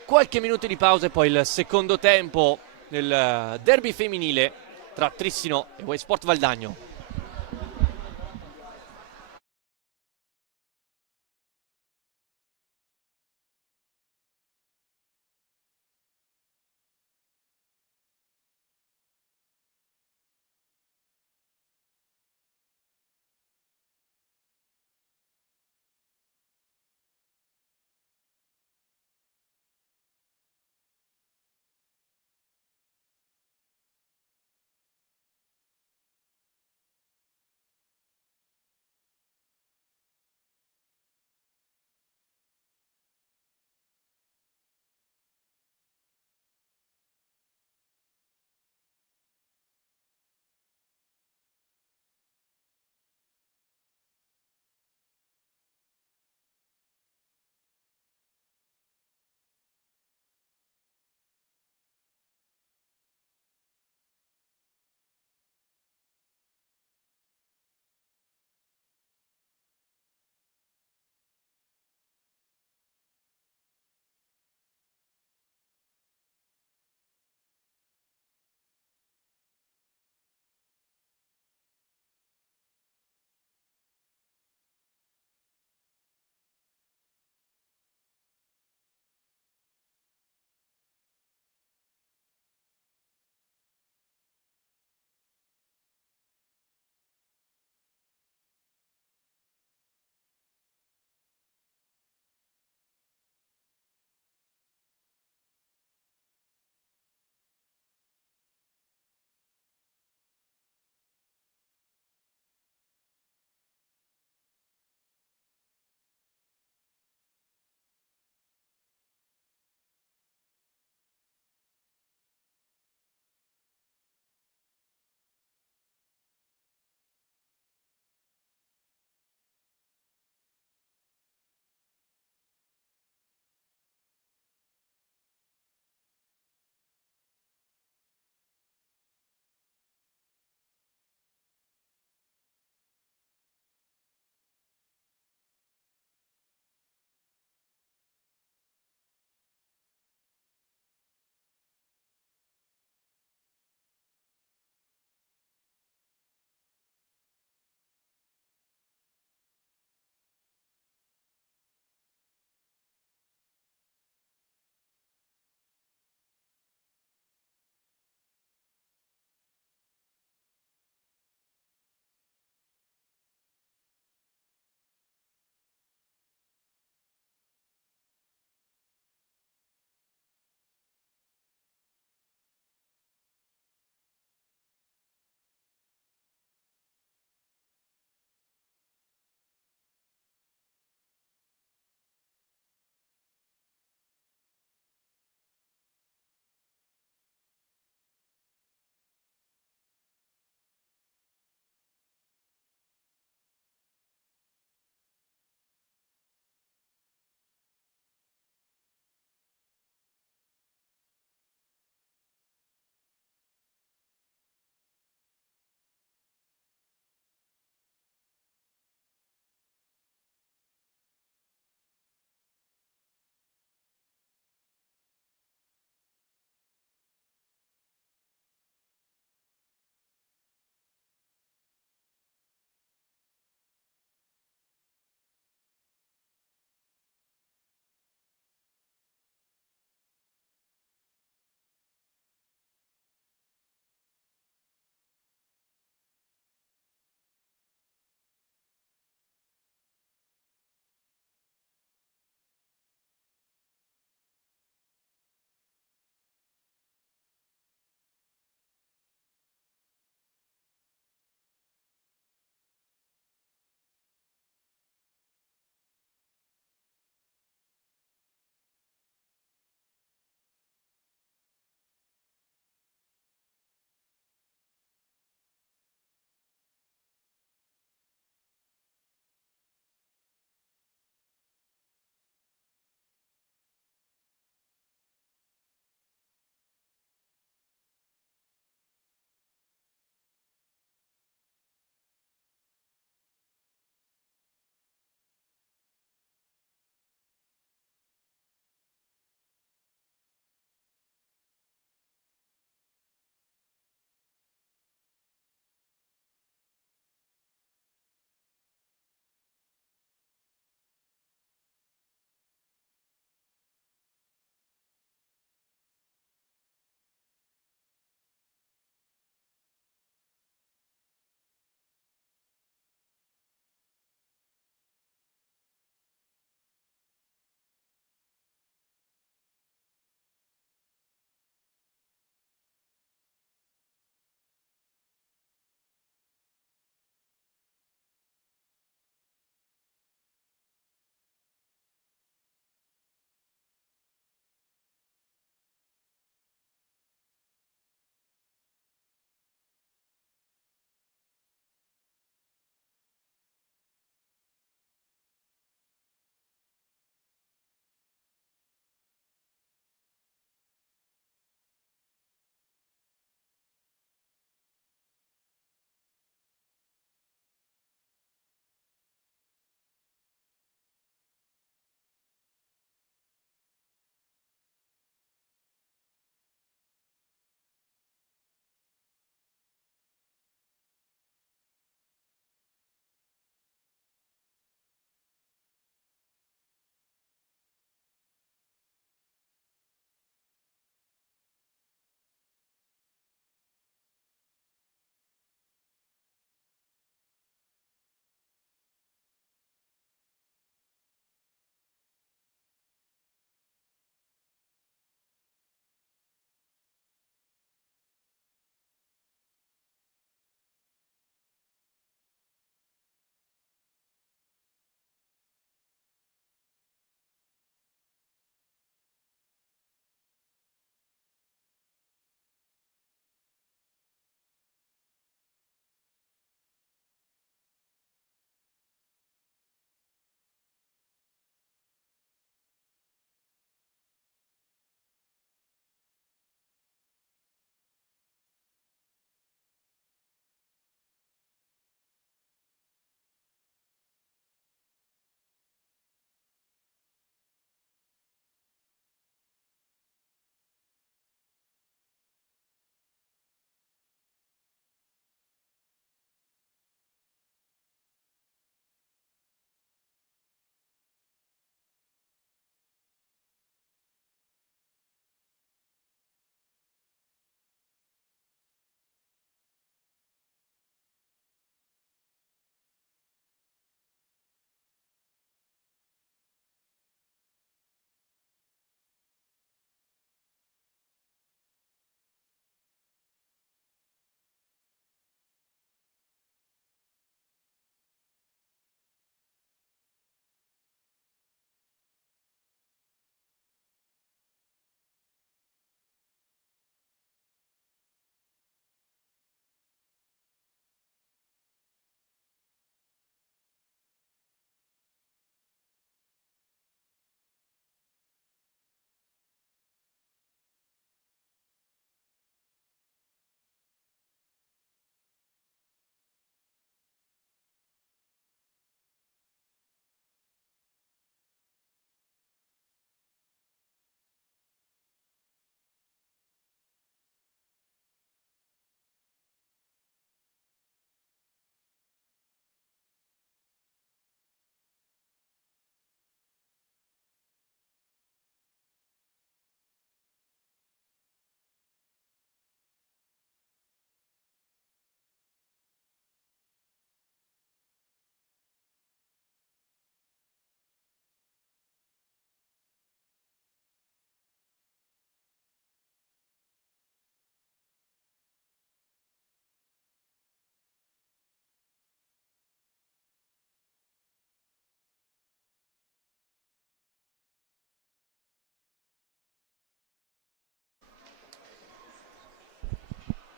qualche minuto di pausa e poi il secondo tempo del derby femminile tra Trissino e Way Sport Valdagno.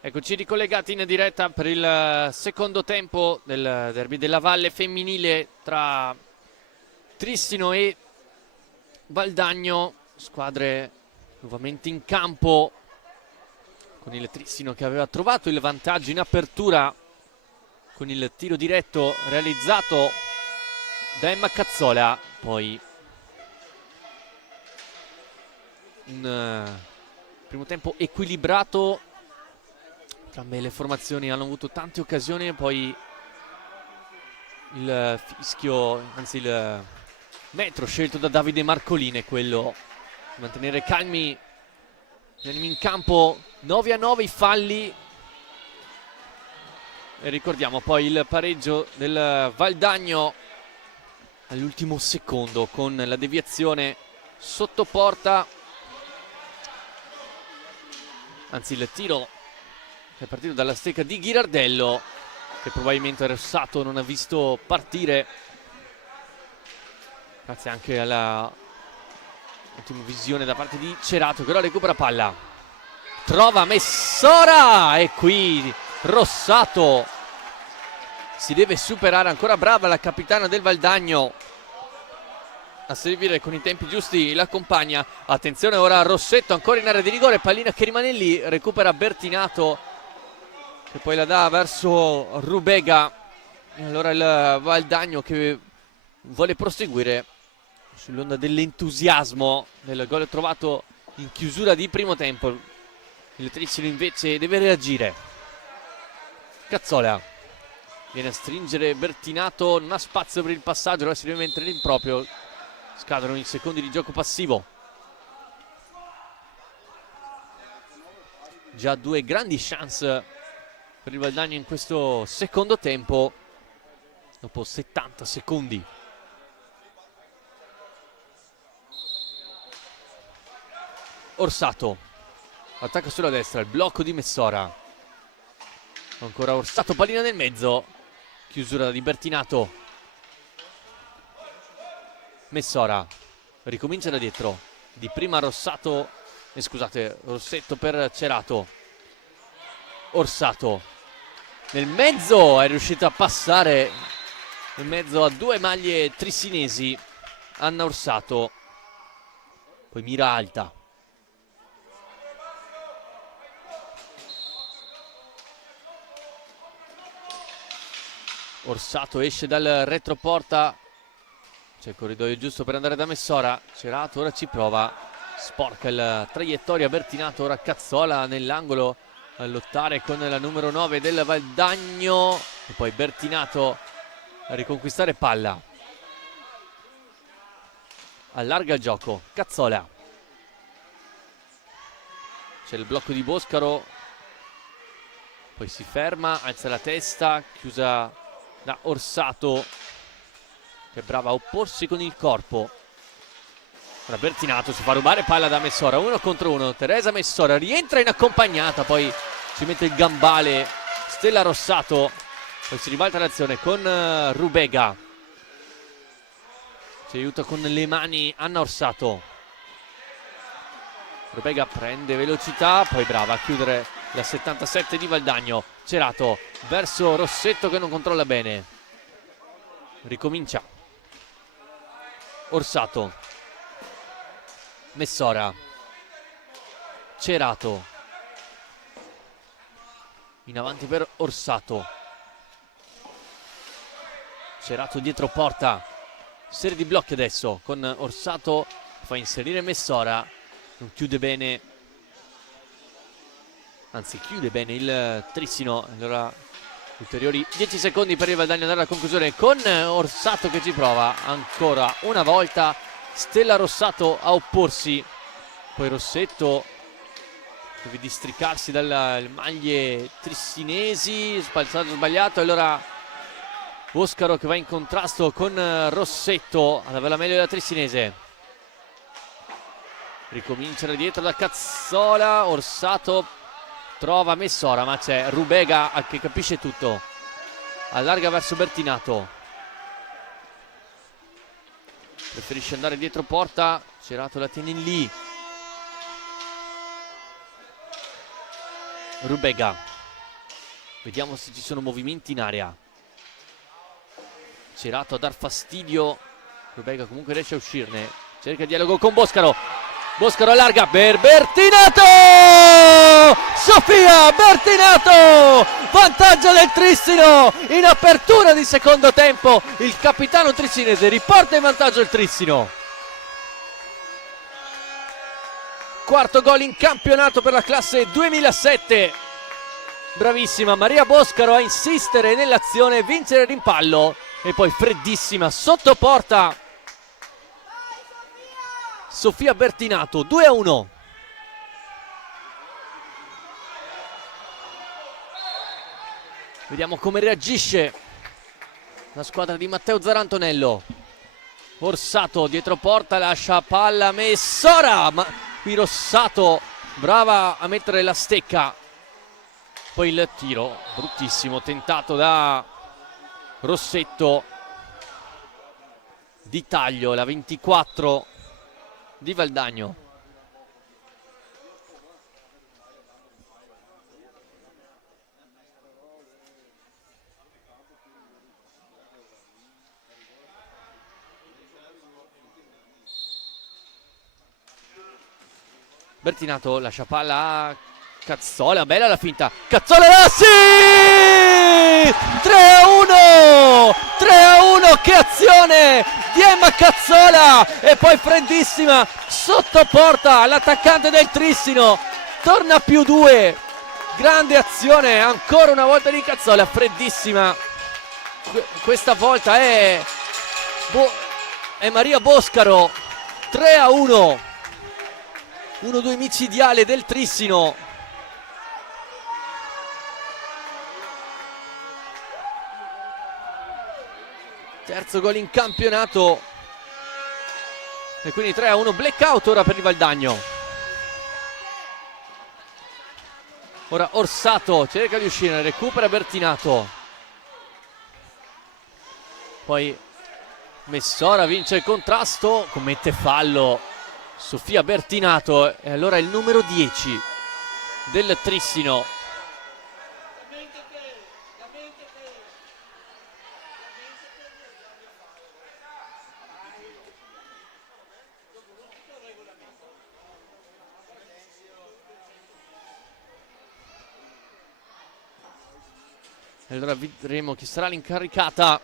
Eccoci ricollegati in diretta per il secondo tempo del derby della Valle femminile tra Trissino e Valdagno, squadre nuovamente in campo con il Trissino che aveva trovato il vantaggio in apertura con il tiro diretto realizzato da Emma Cazzola. Poi un primo tempo equilibrato, entrambe le formazioni hanno avuto tante occasioni e poi il fischio, anzi il metro scelto da Davide Marcolini è quello di mantenere calmi gli animi in campo. 9-9 i falli e ricordiamo poi il pareggio del Valdagno all'ultimo secondo con la deviazione sotto porta, anzi il tiro è partito dalla stecca di Ghirardello che probabilmente Rossato non ha visto partire grazie anche alla ottima visione da parte di Cerato, che ora recupera palla, trova Messora e qui Rossato si deve superare. Ancora brava la capitana del Valdagno a servire con i tempi giusti la compagna. Attenzione ora Rossetto ancora in area di rigore, pallina che rimane lì, recupera Bertinato che poi la dà verso Rubega e allora il Valdagno che vuole proseguire sull'onda dell'entusiasmo del gol trovato in chiusura di primo tempo. Il Trissino invece deve reagire. Cazzola viene a stringere Bertinato, non ha spazio per il passaggio, ora si deve mettere in proprio, scadono i secondi di gioco passivo. Già due grandi chance per il Valdagno in questo secondo tempo dopo 70 secondi. Orsato attacca sulla destra, il blocco di Messora, ancora Orsato, pallina nel mezzo, chiusura di Bertinato. Messora ricomincia da dietro, di prima Rossetto per Cerato. Orsato nel mezzo, è riuscito a passare in mezzo a due maglie trissinesi Anna Orsato, poi mira alta. Orsato esce dal retroporta, c'è il corridoio giusto per andare da Messora. Cerato ora ci prova, sporca la traiettoria Bertinato, ora Cazzola nell'angolo a lottare con la numero 9 del Valdagno e poi Bertinato a riconquistare palla, allarga il gioco. Cazzola, c'è il blocco di Boscaro, poi si ferma, alza la testa, chiusa da Orsato che è brava a opporsi con il corpo. Ora Bertinato si fa rubare palla da Messora, 1 contro 1. Teresa Messora rientra in accompagnata, poi ci mette il gambale Stella Rossato, poi si ribalta l'azione con Rubega, ci aiuta con le mani Anna Orsato. Rubega prende velocità, poi brava a chiudere la 77 di Valdagno. Cerato verso Rossetto che non controlla bene, ricomincia Orsato, Messora, Cerato in avanti per Orsato. Cerato dietro porta, serie di blocchi adesso con Orsato, fa inserire Messora, non chiude bene, anzi chiude bene il Trissino. Allora ulteriori 10 secondi per il Valdagno andare alla conclusione con Orsato che ci prova ancora una volta. Stella Rossato a opporsi, poi Rossetto deve districarsi dalle maglie trissinesi, spalzato sbagliato, e allora Boscaro che va in contrasto con Rossetto ad avere la meglio della trissinese. Ricomincia da dietro da Cazzola, Orsato trova Messora ma c'è Rubega che capisce tutto, allarga verso Bertinato, preferisce andare dietro porta, Cerato la tiene lì. Rubega Vediamo se ci sono movimenti in area. Cerato a dar fastidio, Rubega comunque riesce a uscirne, cerca il dialogo con Boscaro, Boscaro allarga per Bertinato, Sofia Bertinato, vantaggio del Trissino in apertura di secondo tempo, il capitano trissinese riporta in vantaggio il Trissino. Quarto gol in campionato per la classe 2007. Bravissima Maria Boscaro a insistere nell'azione, vincere il rimpallo e poi freddissima sotto porta Sofia Bertinato. 2-1. Vediamo come reagisce la squadra di Matteo Zarantonello. Orsato dietro porta, lascia palla Messora, ma qui Rossato brava a mettere la stecca. Poi il tiro bruttissimo tentato da Rossetto, di taglio la 24 di Valdagno. Bertinato lascia palla a Cazzola, bella la finta, Cazzola Rassi! 3-1! 3-1, che azione di Emma Cazzola! E poi freddissima sotto porta l'attaccante del Trissino, torna più 2, grande azione ancora una volta di Cazzola, freddissima. Questa volta è Maria Boscaro. 3-1, 1-2 micidiale del Trissino. Terzo gol in campionato e quindi 3-1, blackout ora per il Valdagno. Ora Orsato cerca di uscire, recupera Bertinato, poi Messora vince il contrasto, commette fallo Sofia Bertinato e allora il numero 10 del Trissino. E allora vedremo chi sarà l'incaricata.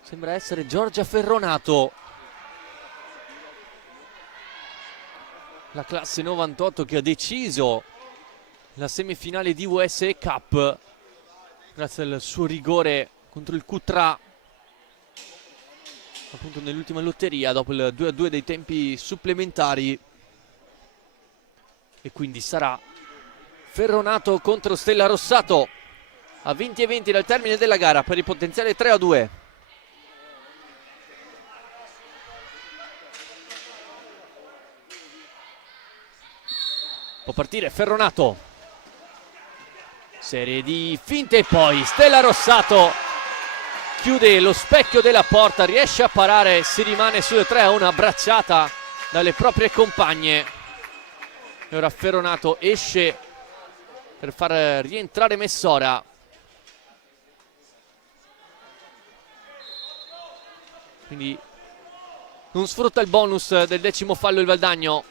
Sembra essere Giorgia Ferronato, la classe 98 che ha deciso la semifinale di USE Cup grazie al suo rigore contro il Cutrà appunto nell'ultima lotteria dopo il 2-2 dei tempi supplementari. E quindi sarà Ferronato contro Stella Rossato a 20:20 dal termine della gara per il potenziale 3-2. Può partire Ferronato, serie di finte e poi Stella Rossato chiude lo specchio della porta, riesce a parare, si rimane sul 3-1 abbracciata dalle proprie compagne. E ora Ferronato esce per far rientrare Messora. Quindi non sfrutta il bonus del decimo fallo il Valdagno.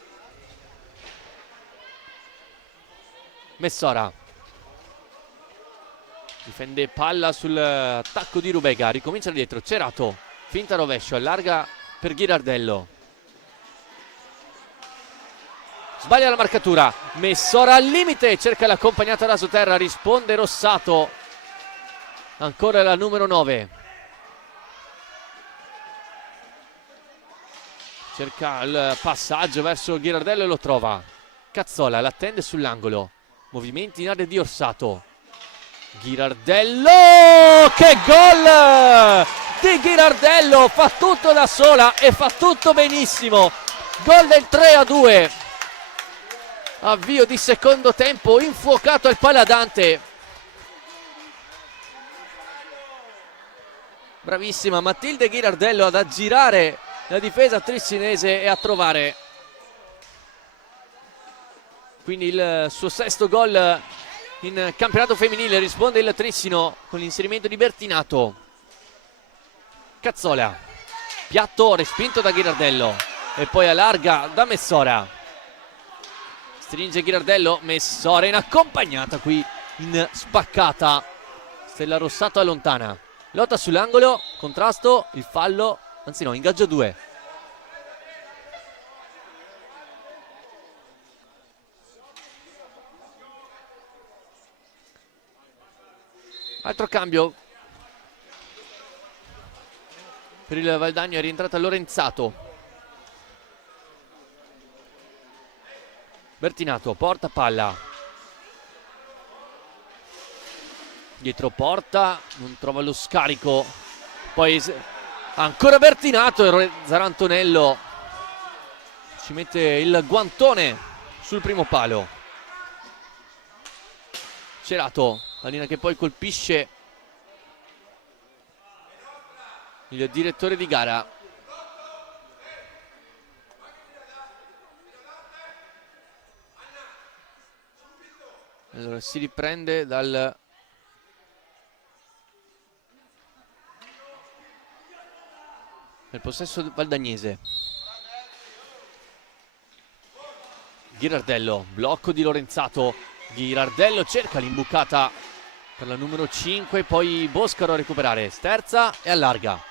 Messora difende palla sull'attacco di Rubega, ricomincia da dietro, Cerato, finta rovescio, allarga per Ghirardello. Sbaglia la marcatura, Messora al limite, cerca l'accompagnata da sotterra, risponde Rossato, ancora la numero 9. Cerca il passaggio verso Ghirardello e lo trova. Cazzola l'attende sull'angolo, movimenti in area di Orsato. Ghirardello, che gol di Ghirardello, fa tutto da sola e fa tutto benissimo. Gol del 3-2. Avvio di secondo tempo infuocato al Paladante. Bravissima Matilde Ghirardello ad aggirare la difesa trissinese e a trovare quindi il suo sesto gol in campionato femminile. Risponde il Trissino con l'inserimento di Bertinato. Cazzola, piatto respinto da Ghirardello e poi allarga da Messora. Stringe Ghirardello, Messora in accompagnata qui in spaccata. Stella Rossato allontana, lotta sull'angolo, contrasto, il fallo, anzi no, ingaggio 2. Altro cambio per il Valdagno, è rientrata Lorenzato. Bertinato porta palla dietro porta, non trova lo scarico, poi ancora Bertinato e Zarantonello ci mette il guantone sul primo palo. Cerato, pallina che poi colpisce il direttore di gara. Allora si riprende dal possesso valdagnese. Ghirardello, blocco di Lorenzato. Ghirardello cerca l'imbucata per la numero 5, poi Boscaro a recuperare, sterza e allarga.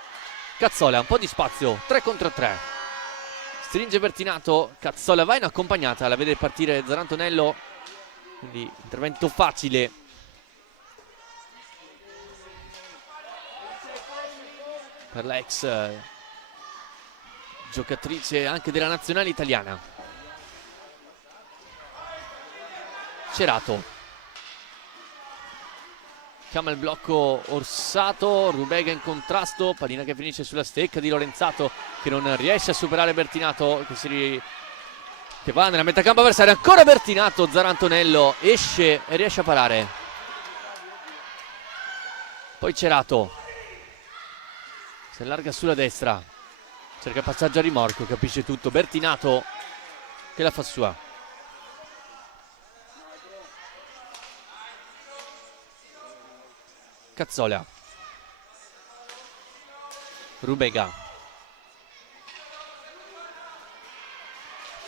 Cazzola, un po' di spazio, 3 contro 3. Stringe Bertinato, Cazzola va in accompagnata, la vede partire Zarantonello, quindi intervento facile. Per l'ex giocatrice anche della nazionale italiana. Cerato chiama il blocco Orsato, Rubega in contrasto, pallina che finisce sulla stecca di Lorenzato che non riesce a superare Bertinato che va nella metacampo avversaria. Ancora Bertinato, Zarantonello esce e riesce a parare, poi Cerato si allarga sulla destra, cerca passaggio a rimorchio, capisce tutto Bertinato che la fa sua. Cazzola, Rubega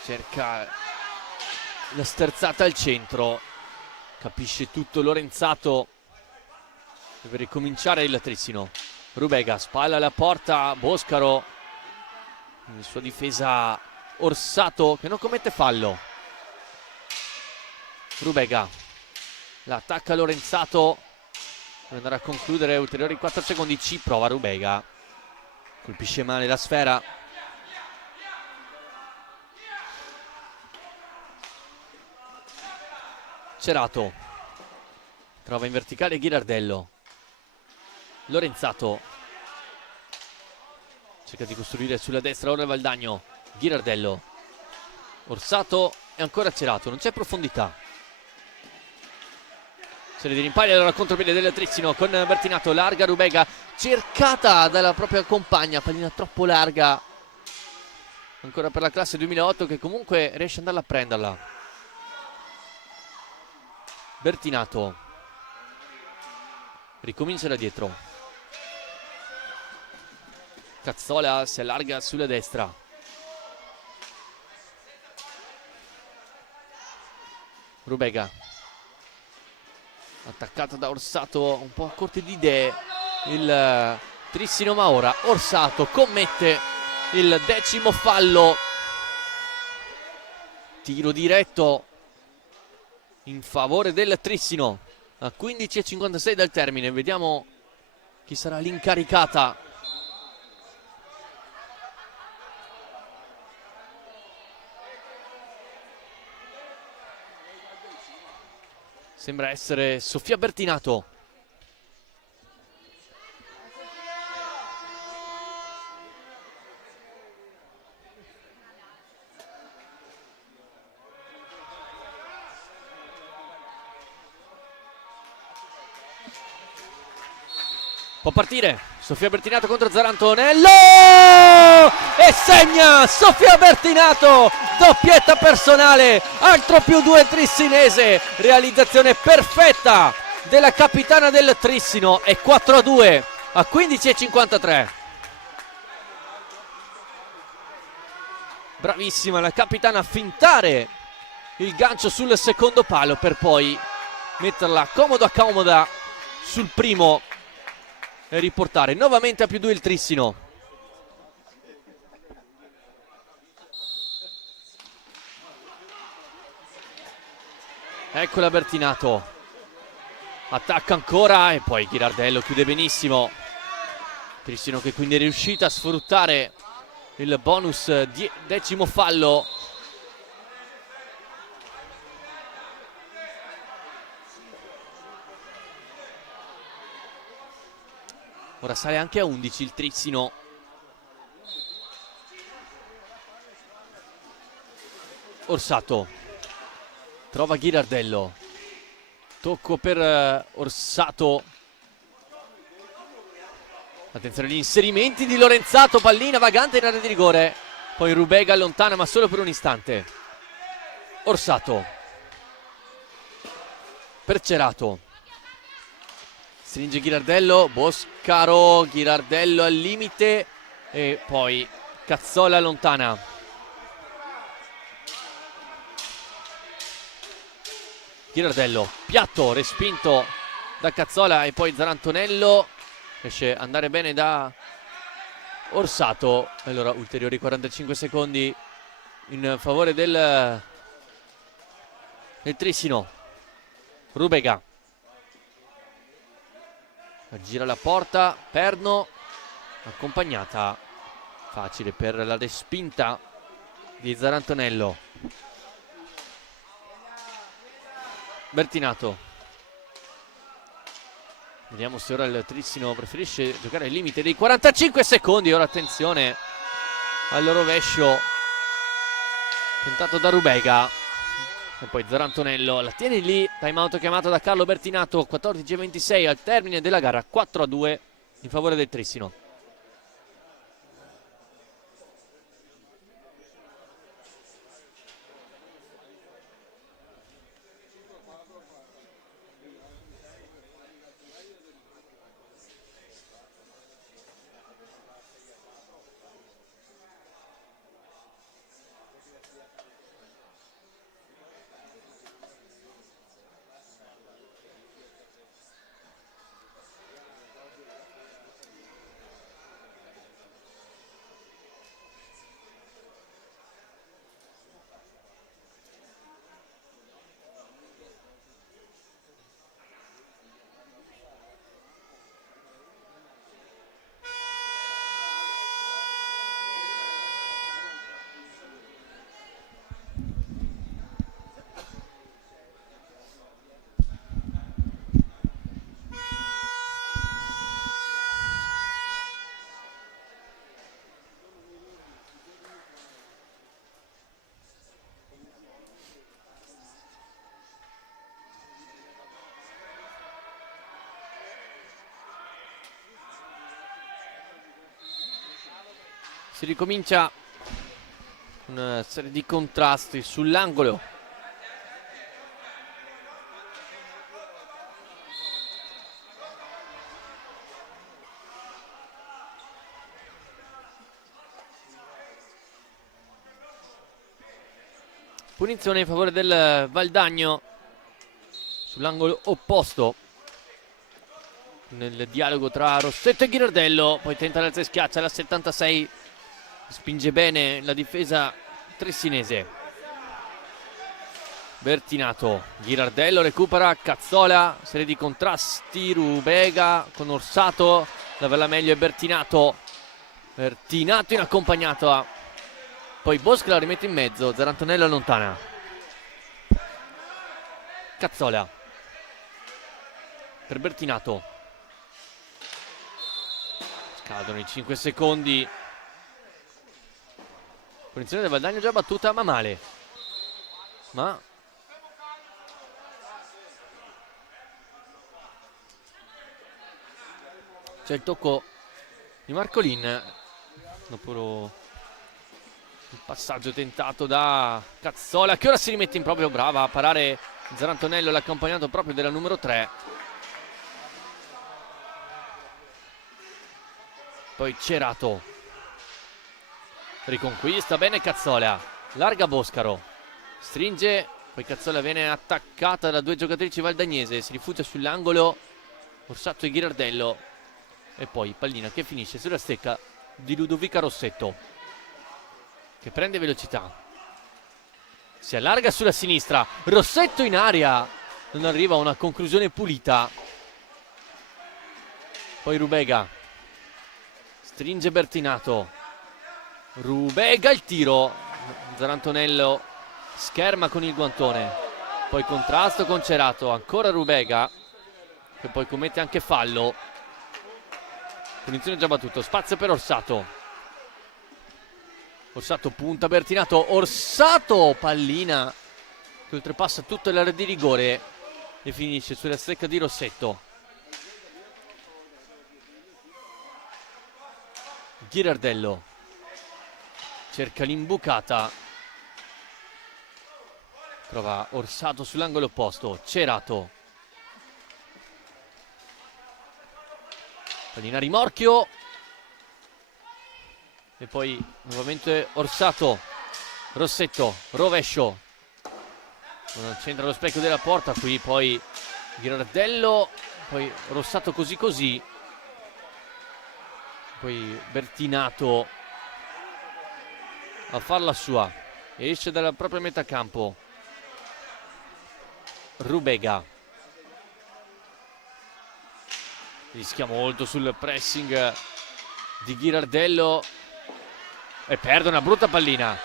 cerca la sterzata al centro, capisce tutto Lorenzato, deve ricominciare il Trissino. Rubega spalla alla porta, Boscaro in sua difesa, Orsato che non commette fallo. Rubega la attacca Lorenzato per andare a concludere, ulteriori 4 secondi, ci prova Rubega, colpisce male la sfera. Cerato trova in verticale Ghirardello. Lorenzato cerca di costruire sulla destra, ora Valdagno. Ghirardello, Orsato e ancora Cerato, non c'è profondità. Serie di rimpalli, allora contropiede del Trissino con Bertinato, larga Rubega, cercata dalla propria compagna, pallina troppo larga ancora per la classe 2008 che comunque riesce ad andarla a prenderla. Bertinato ricomincia da dietro, Cazzola si allarga sulla destra, Rubega attaccata da Orsato, un po' a corte di idee il Trissino, ma ora Orsato commette il 10° fallo, tiro diretto in favore del Trissino a 15:56 dal termine. Vediamo chi sarà l'incaricata. Sembra essere Sofia Bertinato. Può partire Sofia Bertinato contro Zarantonello e segna Sofia Bertinato, doppietta personale, altro +2 trissinese, realizzazione perfetta della capitana del Trissino, e 4-2 a 15:53. Bravissima la capitana a fintare il gancio sul secondo palo per poi metterla comoda sul primo e riportare nuovamente a +2 il Trissino. Eccola Bertinato, attacca ancora e poi Ghirardello chiude benissimo. Trissino che quindi è riuscita a sfruttare il bonus 10° fallo. Ora sale anche a 11 il Trissino. Orsato trova Ghirardello, tocco per Orsato. Attenzione agli inserimenti di Lorenzato, pallina vagante in area di rigore, poi Rubega allontana ma solo per un istante. Orsato per Cerato, stringe Ghirardello, Boscaro, Ghirardello al limite e poi Cazzola allontana. Ghirardello, piatto, respinto da Cazzola e poi Zarantonello, riesce ad andare bene da Orsato. E allora ulteriori 45 secondi in favore del Trissino. Rubega gira la porta, Perno, accompagnata, facile per la respinta di Zarantonello. Bertinato, vediamo se ora il Trissino preferisce giocare al limite dei 45 secondi. Ora attenzione al rovescio tentato da Rubega e poi Zarantonello la tiene lì. Time out chiamato da Carlo Bertinato. 14:26 al termine della gara, 4-2 in favore del Trissino. Si ricomincia una serie di contrasti sull'angolo. Punizione in favore del Valdagno sull'angolo opposto. Nel dialogo tra Rossetto e Ghirardello, poi tenta l'alza e schiaccia la 76. Spinge bene la difesa trissinese. Bertinato, Ghirardello recupera, Cazzola, serie di contrasti, Rubega con Orsato, la va meglio è Bertinato. Bertinato in accompagnata, poi Bosca la rimette in mezzo, Zarantonello allontana. Cazzola per Bertinato, scadono i 5 secondi. Punizione del Valdagno già battuta ma male, ma C'è il tocco di Marcolin dopo il passaggio tentato da Cazzola, che ora si rimette in proprio. Brava a parare Zarantonello, l'accompagnato proprio della numero 3. Poi Cerato riconquista bene Cazzola, larga Boscaro, stringe, poi Cazzola viene attaccata da 2 giocatrici valdagnese, si rifugia sull'angolo Orsato e Ghirardello, e poi pallina che finisce sulla stecca di Ludovica Rossetto, che prende velocità, si allarga sulla sinistra, Rossetto in aria, non arriva a una conclusione pulita. Poi Rubega stringe Bertinato, Rubega il tiro, Zarantonello scherma con il guantone, poi contrasto con Cerato, ancora Rubega che poi commette anche fallo. Punizione già battuto, spazio per Orsato, Orsato punta Bertinato, Orsato pallina che oltrepassa tutta l'area di rigore e finisce sulla stecca di Rossetto. Ghirardello cerca l'imbucata, trova Orsato sull'angolo opposto, Cerato, pallina a rimorchio e poi nuovamente Orsato, Rossetto, rovescio, non c'entra lo specchio della porta qui, poi Ghirardello, poi Rossato così così, poi Bertinato a farla sua, esce dalla propria metà campo, Rubega rischia molto sul pressing di Ghirardello e perde una brutta pallina.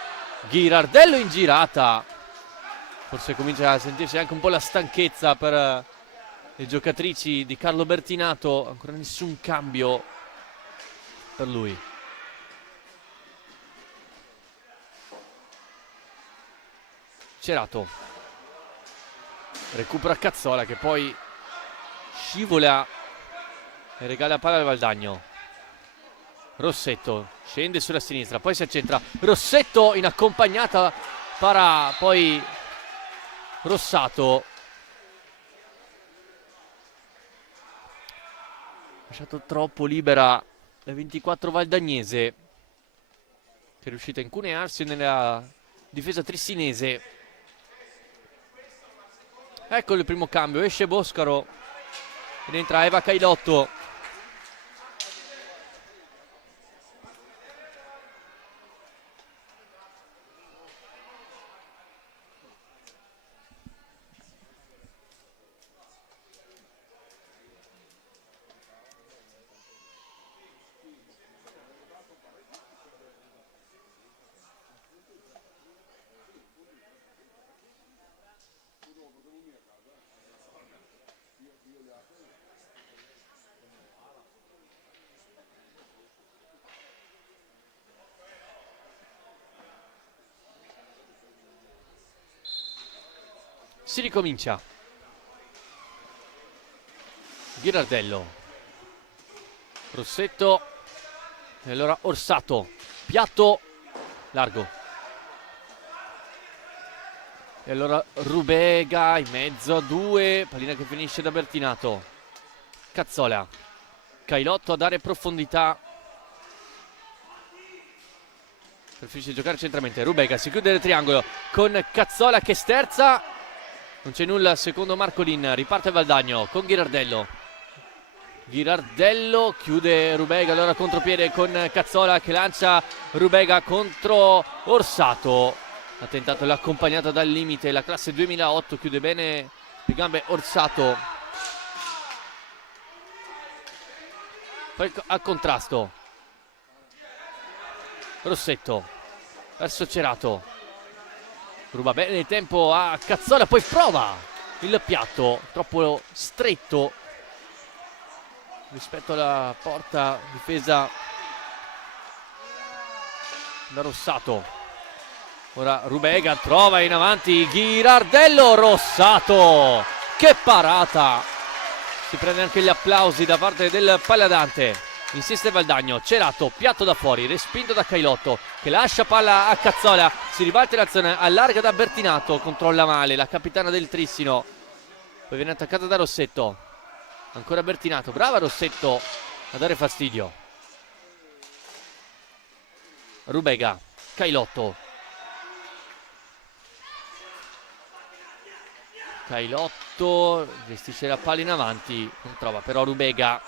Ghirardello in girata, forse comincia a sentirsi anche un po' la stanchezza per le giocatrici di Carlo Bertinato, ancora nessun cambio per lui. Cerato recupera Cazzola che poi scivola e regala palla al Valdagno. Rossetto scende sulla sinistra, poi si accentra, Rossetto in accompagnata, para poi Rossato, lasciato troppo libera la 24 valdagnese, che è riuscita a incunearsi nella difesa trissinese. Ecco il primo cambio, esce Boscaro ed entra Eva Cailotto. Si ricomincia. Ghirardello, Rossetto e allora Orsato, piatto largo e allora Rubega in mezzo a 2, pallina che finisce da Bertinato. Cazzola, Cailotto a dare profondità, preferisce giocare centralmente. Rubega si chiude il triangolo con Cazzola che sterza, non c'è nulla secondo Marcolin, riparte Valdagno con Ghirardello. Ghirardello chiude Rubega, allora contropiede con Cazzola che lancia Rubega contro Orsato. Ha tentato l'accompagnata dal limite, la classe 2008, chiude bene le gambe Orsato. Poi al contrasto Rossetto verso Cerato, ruba bene il tempo a Cazzola, poi prova il piatto troppo stretto rispetto alla porta difesa da Rossato. Ora Rubega trova in avanti Ghirardello, Rossato che parata, si prende anche gli applausi da parte del Palladante. Insiste Valdagno, Cerato, piatto da fuori, respinto da Cailotto che lascia palla a Cazzola, si ribalta l'azione, allarga da Bertinato, controlla male la capitana del Trissino, poi viene attaccata da Rossetto, ancora Bertinato, brava Rossetto a dare fastidio. Rubega, Cailotto, gestisce la palla in avanti, non trova però Rubega,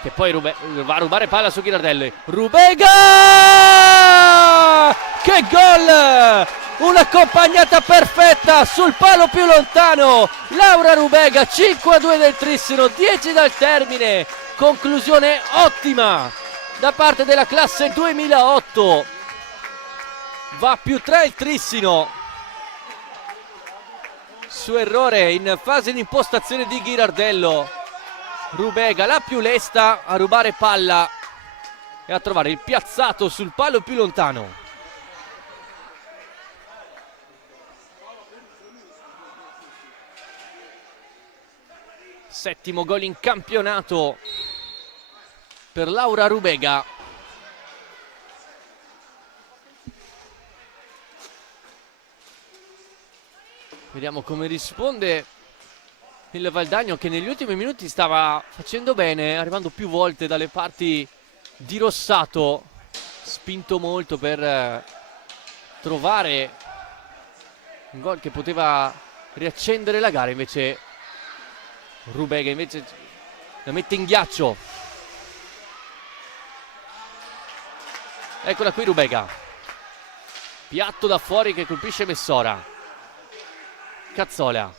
che poi va a rubare palla su Ghirardelli. Rubega! Che gol! Un'accompagnata perfetta sul palo più lontano. Laura Rubega, 5-2 del Trissino, 10 dal termine. Conclusione ottima da parte della classe 2008. Va più 3 il Trissino su errore in fase di impostazione di Ghirardello. Rubega, la più lesta a rubare palla e a trovare il piazzato sul palo più lontano. Settimo gol in campionato per Laura Rubega. Vediamo come risponde il Valdagno, che negli ultimi minuti stava facendo bene, arrivando più volte dalle parti di Rossato, spinto molto per trovare un gol che poteva riaccendere la gara. Invece Rubega la mette in ghiaccio. Eccola qui Rubega, piatto da fuori che colpisce Messora. Cazzola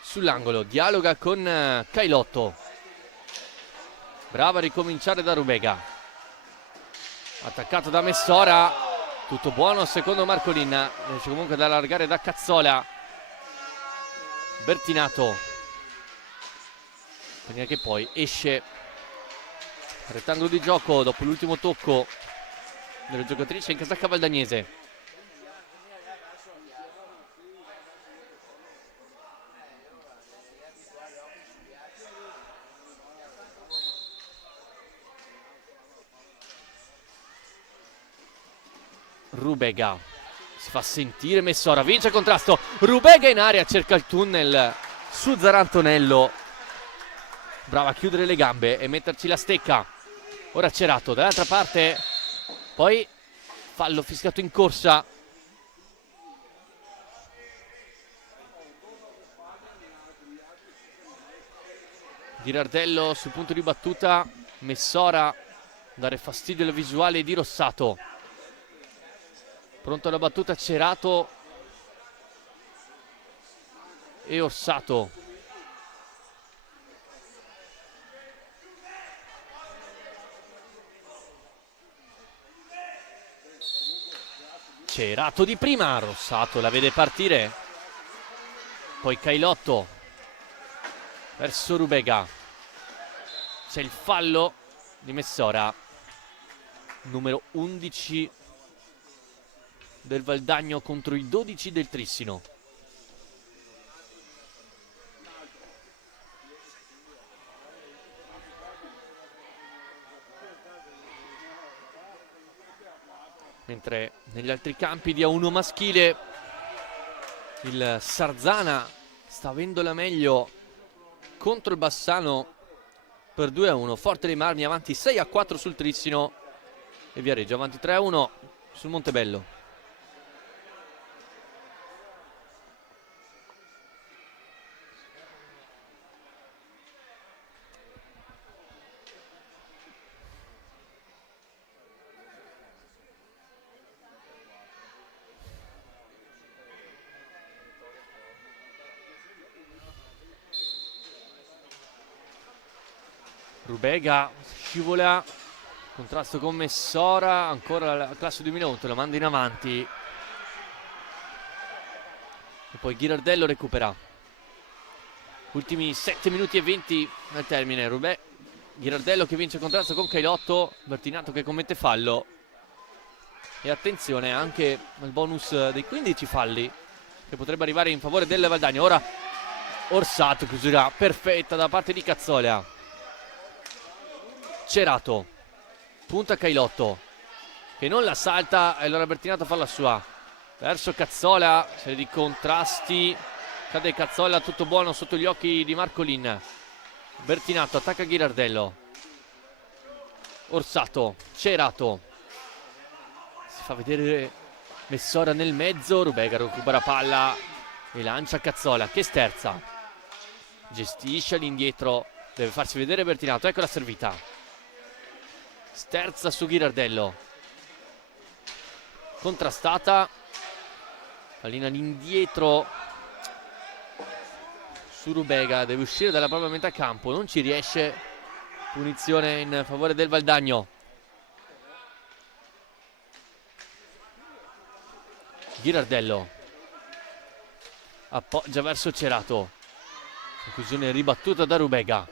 sull'angolo, dialoga con Cailotto, brava a ricominciare da Rubega, attaccato da Messora, tutto buono secondo Marcolin, riesce comunque ad allargare da Cazzola. Bertinato, che poi esce rettangolo di gioco dopo l'ultimo tocco delle giocatrici in casacca valdagnese. Rubega si fa sentire, Messora vince il contrasto, Rubega in area, cerca il tunnel su Zarantonello, brava a chiudere le gambe e metterci la stecca. Ora Cerato dall'altra parte, poi fallo fischiato in corsa. Ghirardello sul punto di battuta, Messora dare fastidio alla visuale di Rossato. Pronto alla battuta Cerato e Orsato. Cerato di prima, Rossato la vede partire. Poi Cailotto verso Rubega. C'è il fallo di Messora, numero 11 del Valdagno contro i 12 del Trissino. Mentre negli altri campi di A1 maschile il Sarzana sta avendo la meglio contro il Bassano per 2-1. Forte dei Marmi avanti 6-4 sul Trissino e Viareggio avanti 3-1 sul Montebello. Rubega scivola, contrasto con Messora, ancora la classe 2008, la manda in avanti e poi Ghirardello recupera. Ultimi 7 minuti e 20 al termine. Ghirardello che vince il contrasto con Cailotto, Bertinato che commette fallo e attenzione anche al bonus dei 15 falli che potrebbe arrivare in favore del Valdagno. Ora Orsato, chiusura perfetta da parte di Cazzola. Cerato, punta Cailotto che non la salta e allora Bertinato fa la sua verso Cazzola, serie di contrasti, cade Cazzola, tutto buono sotto gli occhi di Marcolin. Bertinato attacca Ghirardello, Orsato, Cerato, si fa vedere Messora nel mezzo, Rubega recupera palla e lancia Cazzola che sterza, gestisce all'indietro, deve farsi vedere Bertinato, ecco la servita, sterza su Ghirardello, contrastata, pallina all'indietro su Rubega, deve uscire dalla propria metà campo, non ci riesce, punizione in favore del Valdagno. Ghirardello appoggia verso Cerato, conclusione ribattuta da Rubega.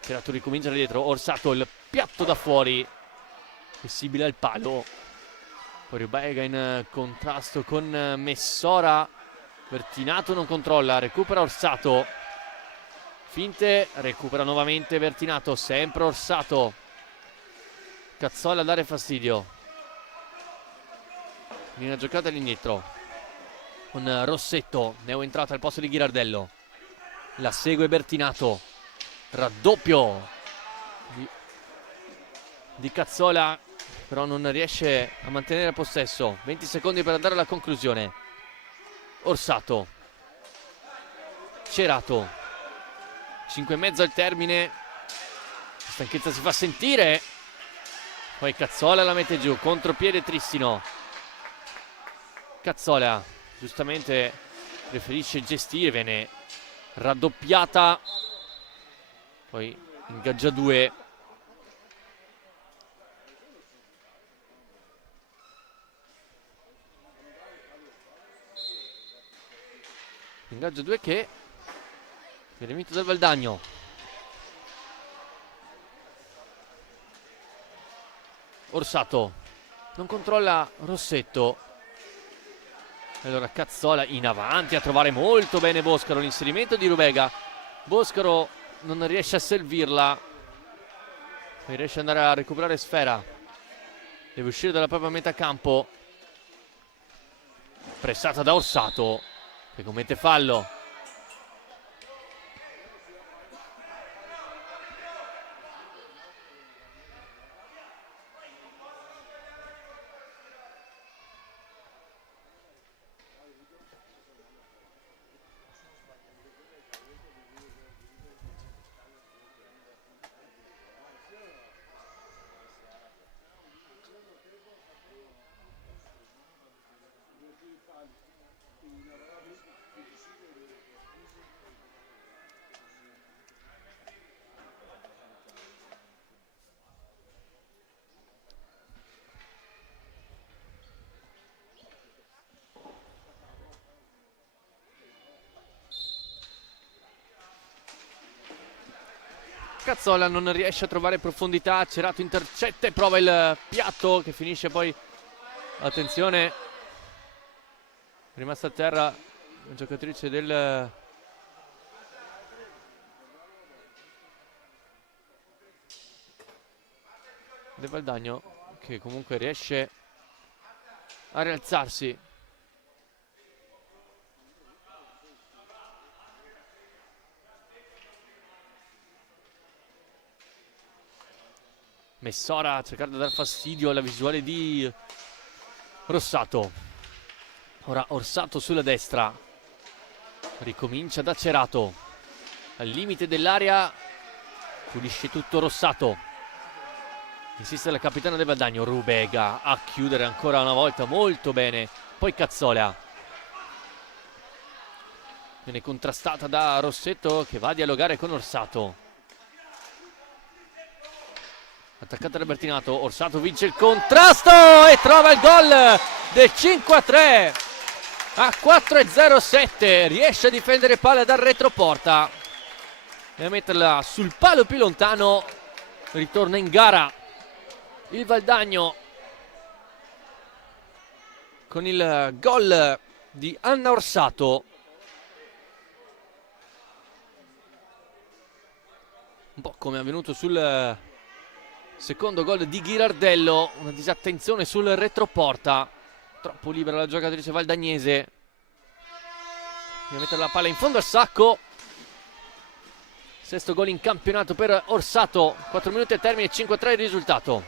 Cerato ricomincia da dietro, Orsato il piatto da fuori, possibile al palo, poi Rubega in contrasto con Messora, Bertinato non controlla, recupera Orsato, finte, recupera nuovamente Bertinato, sempre Orsato, Cazzola a dare fastidio, viene giocata all'indietro con Rossetto, neo entrata al posto di Ghirardello, la segue Bertinato, raddoppio di Cazzola, però non riesce a mantenere il possesso, 20 secondi per andare alla conclusione. Orsato, Cerato, 5,5 al termine, la stanchezza si fa sentire, poi Cazzola la mette giù, contropiede Trissino, Cazzola giustamente preferisce gestire, viene raddoppiata, poi ingaggia 2, ingaggio 2 che viene vinto dal Valdagno. Orsato non controlla Rossetto, allora Cazzola in avanti a trovare molto bene Boscaro, l'inserimento di Rubega, Boscaro non riesce a servirla, poi riesce ad andare a recuperare Sfera, deve uscire dalla propria metà campo, pressata da Orsato che commette fallo. Cazzola non riesce a trovare profondità, Cerato intercetta e prova il piatto che finisce poi, attenzione, rimasta a terra la giocatrice del Valdagno, che comunque riesce a rialzarsi. Messora cercando di dar fastidio alla visuale di Rossato. Ora Orsato sulla destra, ricomincia da Cerato, al limite dell'area, pulisce tutto Rossato, insiste la capitana del Valdagno, Rubega a chiudere ancora una volta molto bene, poi Cazzola viene contrastata da Rossetto che va a dialogare con Orsato, attaccata da Bertinato, Orsato vince il contrasto e trova il gol del 5-3 a 4,07, riesce a difendere palla dal retroporta e a metterla sul palo più lontano, ritorna in gara il Valdagno con il gol di Anna Orsato. Un po' come è avvenuto sul secondo gol di Ghirardello, una disattenzione sul retroporta, troppo libera la giocatrice valdagnese. Deve mettere la palla in fondo al sacco. Sesto gol in campionato per Orsato, 4 minuti al termine, 5-3 il risultato.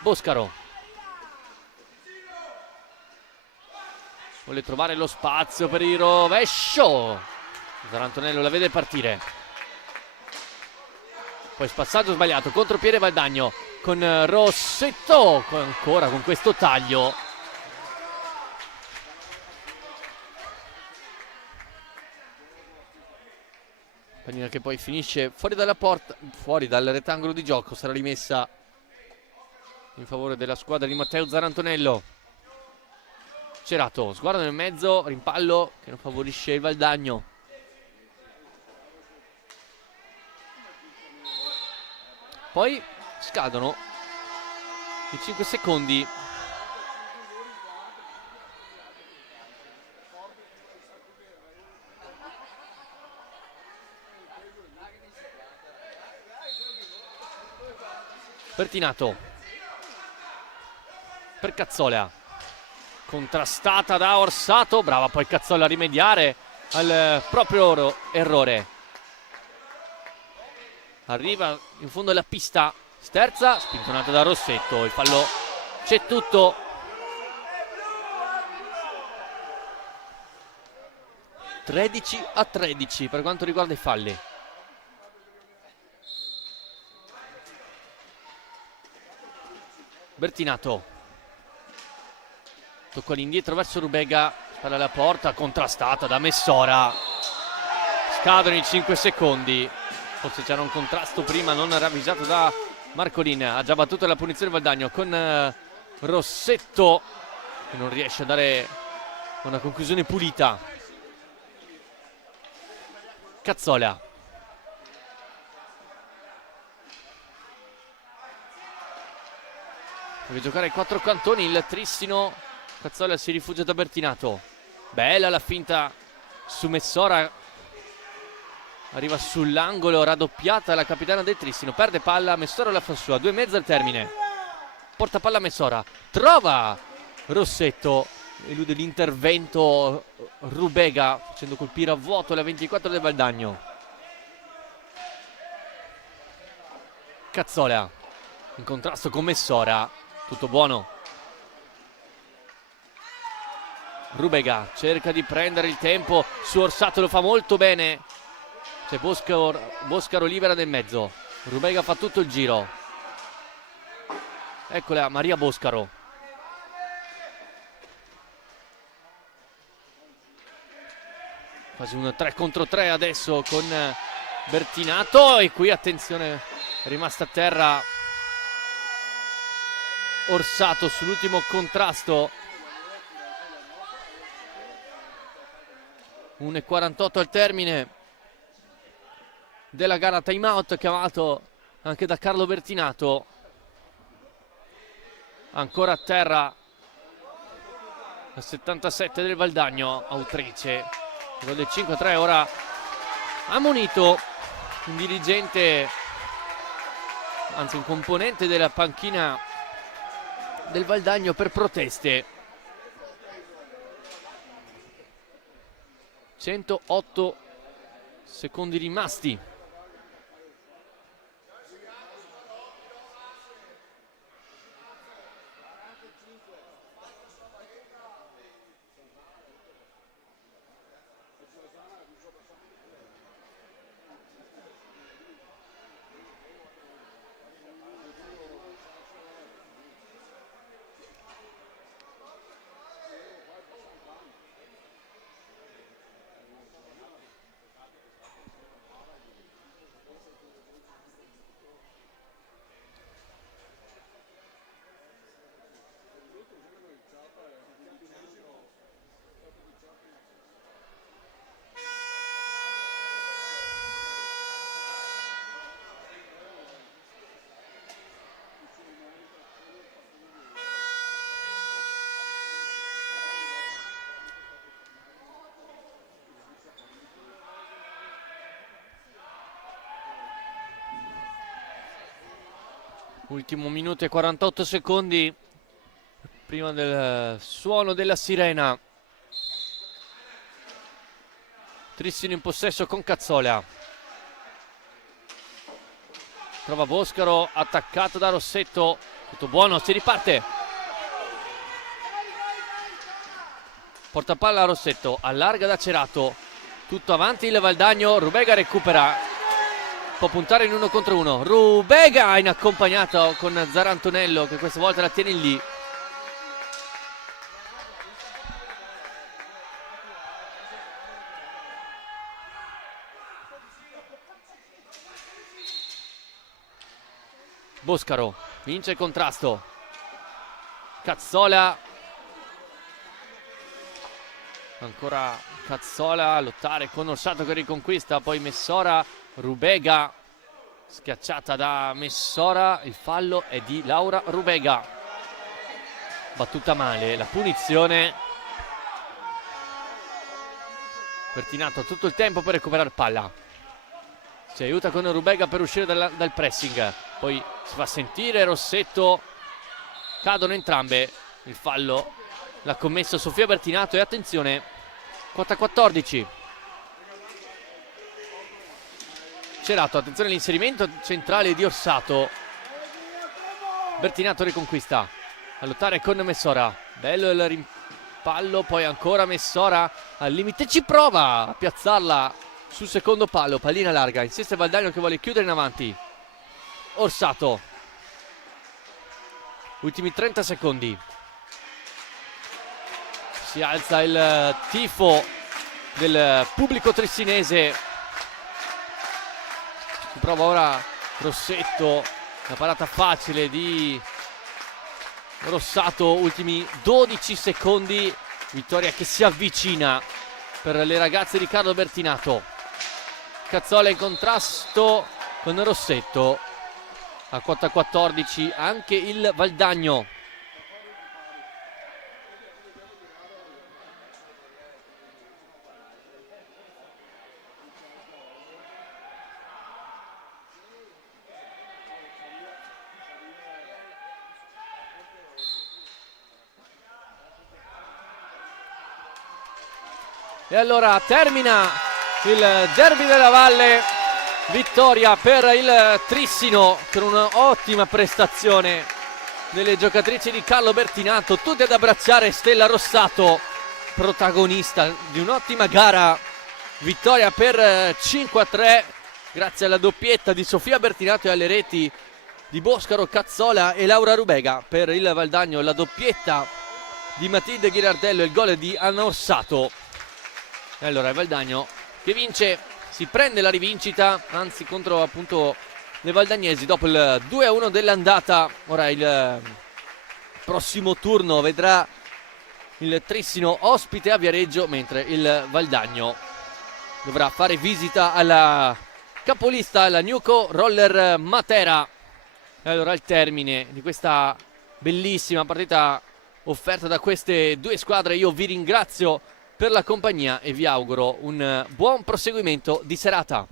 Boscaro vuole trovare lo spazio per il rovescio. Zarantonello la vede partire. Poi spazzaggio sbagliato, contropiede Valdagno con Rossetto, ancora con questo taglio. Pallina che poi finisce fuori dalla porta, fuori dal rettangolo di gioco, sarà rimessa in favore della squadra di Matteo Zarantonello. Cerato, sguardo nel mezzo, rimpallo che non favorisce il Valdagno. Poi scadono i 5 secondi. Bertinato per Cazzola, contrastata da Orsato, brava poi Cazzola a rimediare al proprio errore. Arriva in fondo alla pista Sterza, spintonata da Rossetto, il fallo c'è tutto. (13-13) per quanto riguarda i falli. Bertinato, tocco all'indietro verso Rubega, spalla alla porta, contrastata da Messora. Scadono i 5 secondi. Forse c'era un contrasto prima non ravvisato da Marcolin. Ha già battuto la punizione Valdagno con Rossetto, che non riesce a dare una conclusione pulita. Cazzola, deve giocare ai 4 cantoni il Tristino. Cazzola si rifugia da Bertinato. Bella la finta su Messora, arriva sull'angolo, raddoppiata la capitana del Tristino, perde palla, Messora la fa sua, 2:30 al termine. Porta palla Messora, trova Rossetto, elude l'intervento Rubega, facendo colpire a vuoto la 24 del Valdagno. Cazzola in contrasto con Messora, tutto buono. Rubega cerca di prendere il tempo su Orsato, lo fa molto bene. C'è Boscaro libera nel mezzo, Rubega fa tutto il giro. Eccola Maria Boscaro. Quasi un 3 contro 3 adesso con Bertinato, e qui attenzione, è rimasta a terra Orsato sull'ultimo contrasto. 1:48 al termine della gara, time out chiamato anche da Carlo Bertinato. Ancora a terra al 77 del Valdagno, autrice del 5-3. Ora ammonito un dirigente, anzi un componente della panchina del Valdagno per proteste. 108 secondi rimasti. Ultimo minuto e 48 secondi prima del suono della sirena. Trissino in possesso con Cazzola. Trova Boscaro, attaccato da Rossetto. Tutto buono, si riparte. Porta palla a Rossetto, allarga da Cerato. Tutto avanti il Valdagno, Rubega recupera. Può puntare in 1 contro 1. Rubega in accompagnato con Zarantonello, che questa volta la tiene lì. Boscaro vince il contrasto. Cazzola. Ancora Cazzola a lottare con Orsato che riconquista. Poi Messora. Rubega schiacciata da Messora. Il fallo è di Laura Rubega. Battuta male. La punizione. Bertinato ha tutto il tempo per recuperare palla. Si aiuta con Rubega per uscire dal pressing. Poi si fa sentire Rossetto. Cadono entrambe. Il fallo l'ha commesso Sofia Bertinato. E attenzione, quota 14. Cerato, attenzione all'inserimento centrale di Orsato. Bertinato riconquista. A lottare con Messora. Bello il rimpallo. Poi ancora Messora al limite. Ci prova a piazzarla sul secondo palo. Pallina larga. Insiste Valdagno che vuole chiudere in avanti. Orsato. Ultimi 30 secondi. Si alza il tifo del pubblico trissinese. Si prova ora Rossetto. Una parata facile di Rossato. Ultimi 12 secondi. Vittoria che si avvicina per le ragazze di Carlo Bertinato. Cazzola in contrasto con Rossetto. A quota 14 anche il Valdagno. E allora termina il derby della Valle. Vittoria per il Trissino con un'ottima prestazione delle giocatrici di Carlo Bertinato, tutte ad abbracciare Stella Rossato, protagonista di un'ottima gara. Vittoria per 5-3 grazie alla doppietta di Sofia Bertinato e alle reti di Boscaro, Cazzola e Laura Rubega. Per il Valdagno la doppietta di Matilde Ghirardello e il gol di Anna Orsato. E allora il Valdagno che vince, si prende la rivincita, anzi contro appunto le valdagnesi dopo il 2-1 dell'andata. Ora il prossimo turno vedrà il Trissino ospite a Viareggio, mentre il Valdagno dovrà fare visita alla capolista, alla Nuco Roller Matera. E allora il termine di questa bellissima partita offerta da queste due squadre. Io vi ringrazio per la compagnia e vi auguro un buon proseguimento di serata.